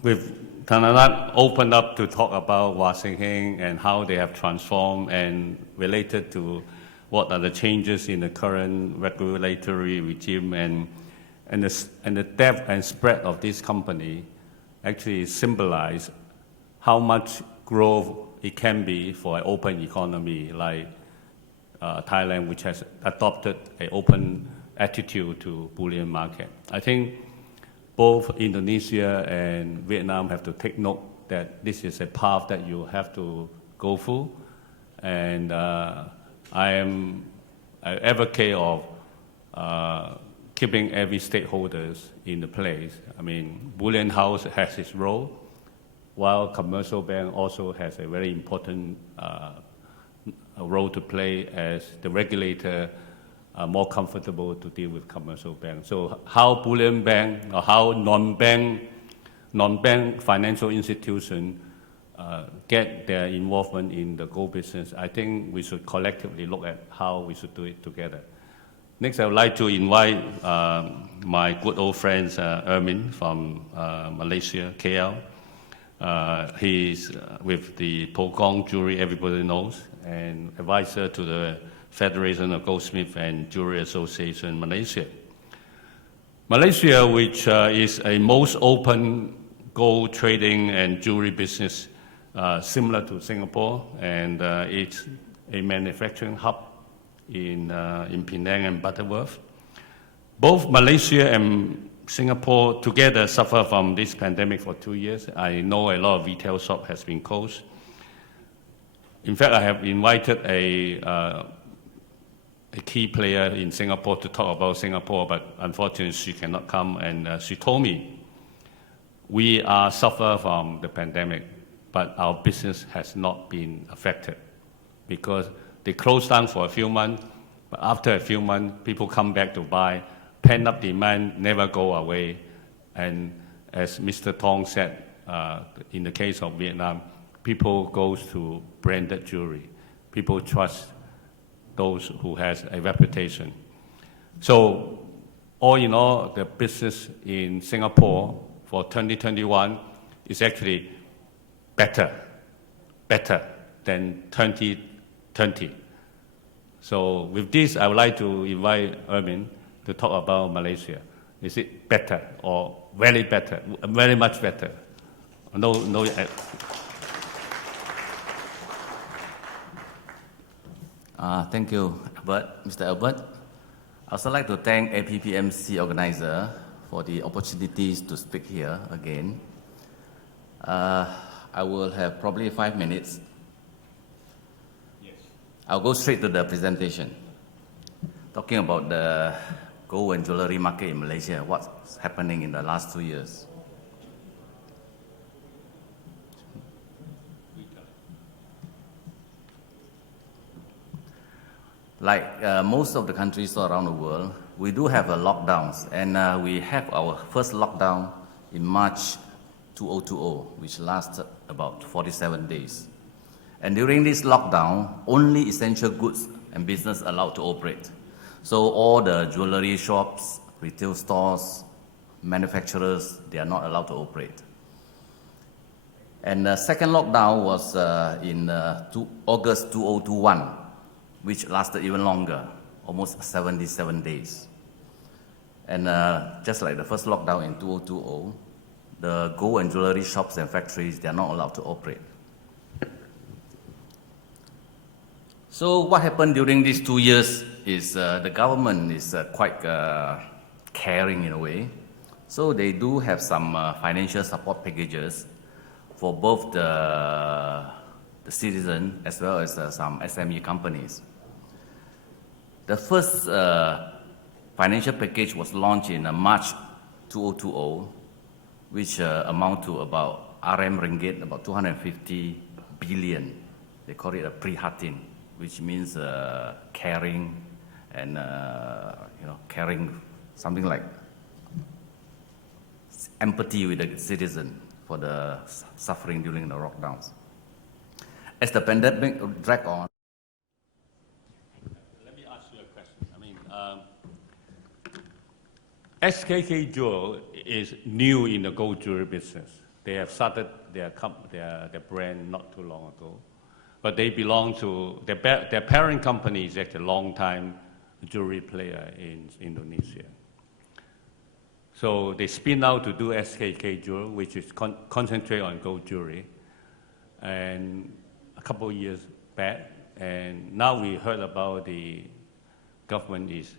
with Thanarat opened up to talk about Wah Sing Heng and how they have transformed, and related to what are the changes in the current regulatory regime, and the depth and spread of this company actually symbolize how much growth it can be for an open economy like Thailand, which has adopted an open attitude to bullion market. I think both Indonesia and Vietnam have to take note that this is a path that you have to go through, and I am an advocate of keeping every stakeholders in the place. I mean, Bullion House has its role, while commercial bank also has a very important role to play as the regulator are more comfortable to deal with commercial banks. So how bullion bank or how non-bank financial institution get their involvement in the gold business, I think we should collectively look at how we should do it together. Next, I would like to invite my good old friend Ermin from Malaysia, KL. He's with the Pogong Jewelry, everybody knows, and advisor to the Federation of Goldsmith and Jewelry Association Malaysia. Malaysia, which is a most open gold trading and jewelry business, similar to Singapore, and it's a manufacturing hub in Penang and Butterworth. Both Malaysia and Singapore together suffer from this pandemic for 2 years. I know a lot of retail shop has been closed. In fact, I have invited a key player in Singapore to talk about Singapore, but unfortunately she cannot come, and she told me, we are suffer from the pandemic, but our business has not been affected because they closed down for a few months, but after a few months, people come back to buy. Pent-up demand never go away, and as Mr. Tong said, in the case of Vietnam, people go to branded jewelry. People trust those who has a reputation. So all in all, the business in Singapore for 2021 is actually better than 2020. So with this, I would like to invite Ermin to talk about Malaysia. Is it better or very better, very much better? No. Thank you, Albert, Mr. Albert. I also like to thank APPMC organizer for the opportunities to speak here again. I will have probably 5 minutes. Yes. I'll go straight to the presentation. Talking about the gold and jewelry market in Malaysia, what's happening in the last 2 years. Like most of the countries around the world, we do have lockdowns, and we have our first lockdown in March 2020, which lasted about 47 days. And during this lockdown, only essential goods and business allowed to operate. So all the jewelry shops, retail stores, manufacturers, they are not allowed to operate. And the second lockdown was in August 2021, which lasted even longer, almost 77 days. And just like the first lockdown in 2020, the gold and jewelry shops and factories, they are not allowed to operate. So what happened during these 2 years is the government is quite caring in a way. So they do have some financial support packages for both the citizen as well as some SME companies. The first financial package was launched in March 2020, which amount to about RM ringgit, about 250 billion. They call it a prihatin, which means caring and caring, something like empathy with the citizen for the suffering during the lockdowns. As the pandemic dragged on. Let me ask you a question. SKK Jewel is new in the gold jewelry business. They have started their brand not too long ago, but they belong to their parent company is actually a long-time jewelry player in Indonesia. So they spin out to do SKK Jewel, which is concentrate on gold jewelry, and a couple of years back, and now we heard about the government is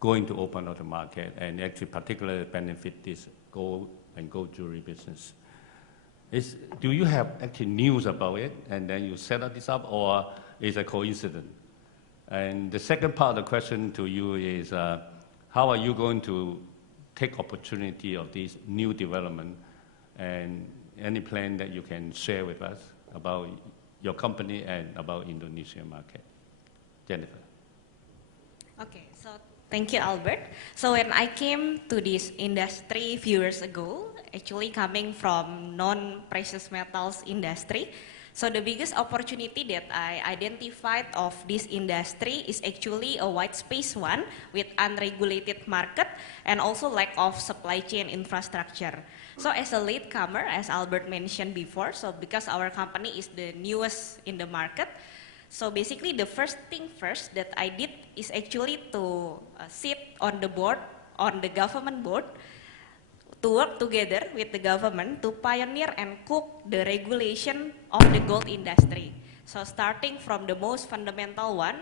going to open up the market and actually particularly benefit this gold and gold jewelry business. Do you have actually news about it and then you set this up, or is it a coincidence? And the second part of the question to you is, how are you going to take opportunity of this new development, and any plan that you can share with us about your company and about Indonesian market? Jennifer. Okay, so thank you, Albert. So when I came to this industry a few years ago, actually coming from non-precious metals industry, so the biggest opportunity that I identified of this industry is actually a white space one with unregulated market and also lack of supply chain infrastructure. So as a latecomer, as Albert mentioned before, so because our company is the newest in the market, so basically the first thing first that I did is actually to sit on the board, on the government board, to work together with the government to pioneer and cook the regulation of the gold industry. So starting from the most fundamental one,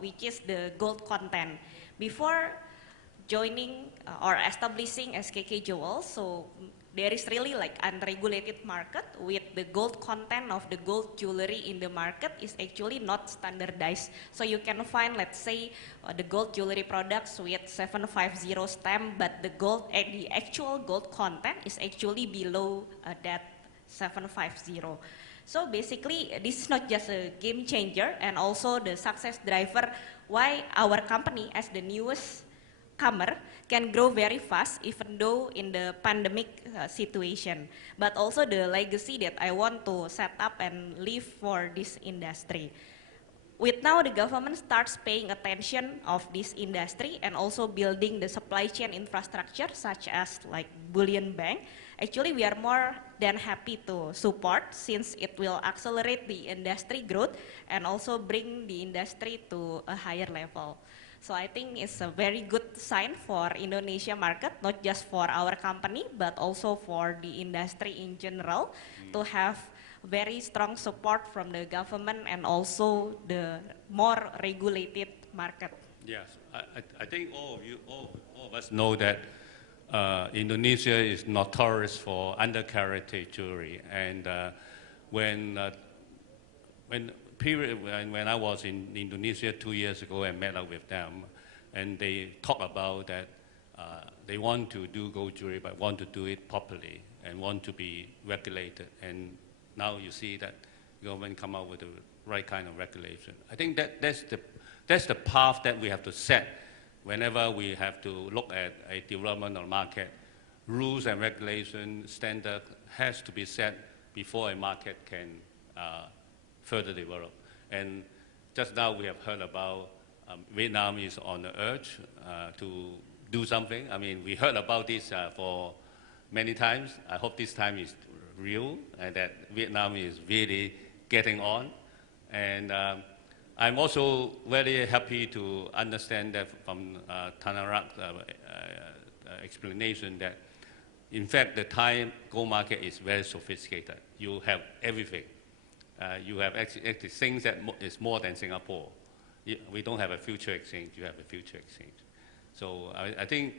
which is the gold content. Before joining or establishing SKK Jewel, so there is really like unregulated market with the gold content of the gold jewelry in the market is actually not standardized. So you can find, let's say, the gold jewelry products with 750 stamp, but the actual gold content is actually below that 750. So basically, this is not just a game changer and also the success driver why our company as the newest comer can grow very fast even though in the pandemic situation, but also the legacy that I want to set up and leave for this industry. With now the government starts paying attention of this industry and also building the supply chain infrastructure such as like bullion bank, actually we are more than happy to support since it will accelerate the industry growth and also bring the industry to a higher level. So I think it's a very good sign for Indonesia market, not just for our company, but also for the industry in general, to have very strong support from the government and also the more regulated market. Yes, I think all of us know that Indonesia is notorious for undercarriage jewelry, and when I was in Indonesia 2 years ago and met up with them, and they talk about that they want to do gold jewelry but want to do it properly and want to be regulated, and now you see that government come out with the right kind of regulation. I think that's the path that we have to set whenever we have to look at a development of market. Rules and regulation standard has to be set before a market can further develop. And just now we have heard about Vietnam is on the urge to do something. I mean, we heard about this for many times. I hope this time is real and that Vietnam is really getting on. And I'm also very happy to understand that from Thanarak's explanation that in fact the Thai gold market is very sophisticated. You have everything. You have actually things that is more than Singapore. We don't have a future exchange, you have a future exchange. So I think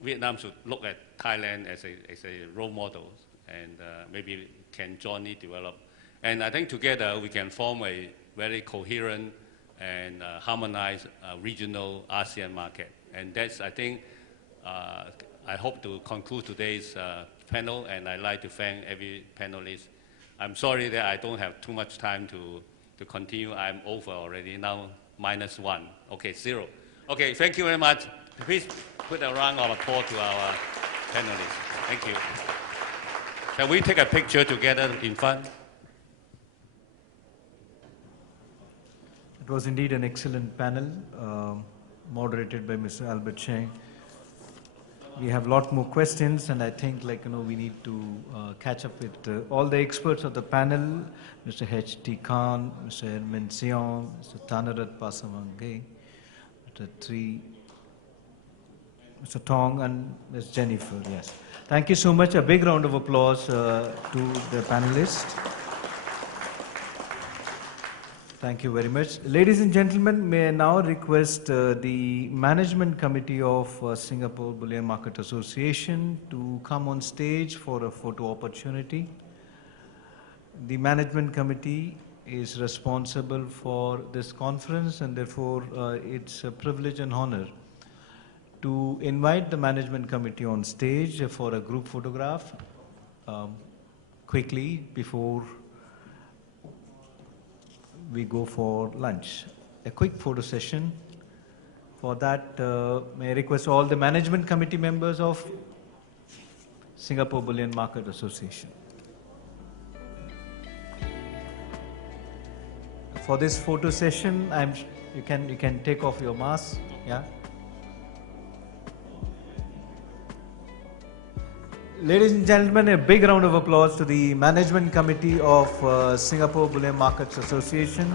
Vietnam should look at Thailand as a role model and maybe can jointly develop. And I think together we can form a very coherent and harmonized regional ASEAN market. And that's, I think, I hope to conclude today's panel, and I'd like to thank every panelist. I'm sorry that I don't have too much time to continue. I'm over already, now -1. Okay, 0. Okay, thank you very much. Please put a round of applause to our panelists. Thank you. Can we take a picture together in front? It was indeed an excellent panel, moderated by Mr. Albert Cheng. We have a lot more questions, and I think, we need to catch up with all the experts of the panel, Mr. H.T. Khan, Mr. Herman Sion, Mr. Thanarat Pasamangay, Mr. Tri, Mr. Tong, and Ms. Jennifer. Yes. Thank you so much. A big round of applause to the panelists. Thank you very much. Ladies and gentlemen, may I now request the Management Committee of Singapore Bullion Market Association to come on stage for a photo opportunity. The Management Committee is responsible for this conference, and therefore it's a privilege and honor to invite the Management Committee on stage for a group photograph quickly before we go for lunch. A quick photo session. For that, may I request all the Management Committee members of Singapore Bullion Market Association. For this photo session, you can take off your mask. Yeah. Ladies and gentlemen, a big round of applause to the Management Committee of Singapore Bullion Markets Association.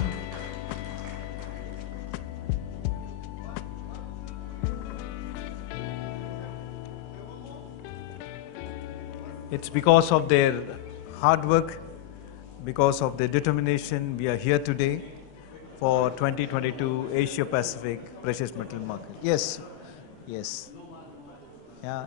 It's because of their hard work, because of their determination, we are here today for 2022 Asia Pacific Precious Metal Market. Yes, yes. Yeah.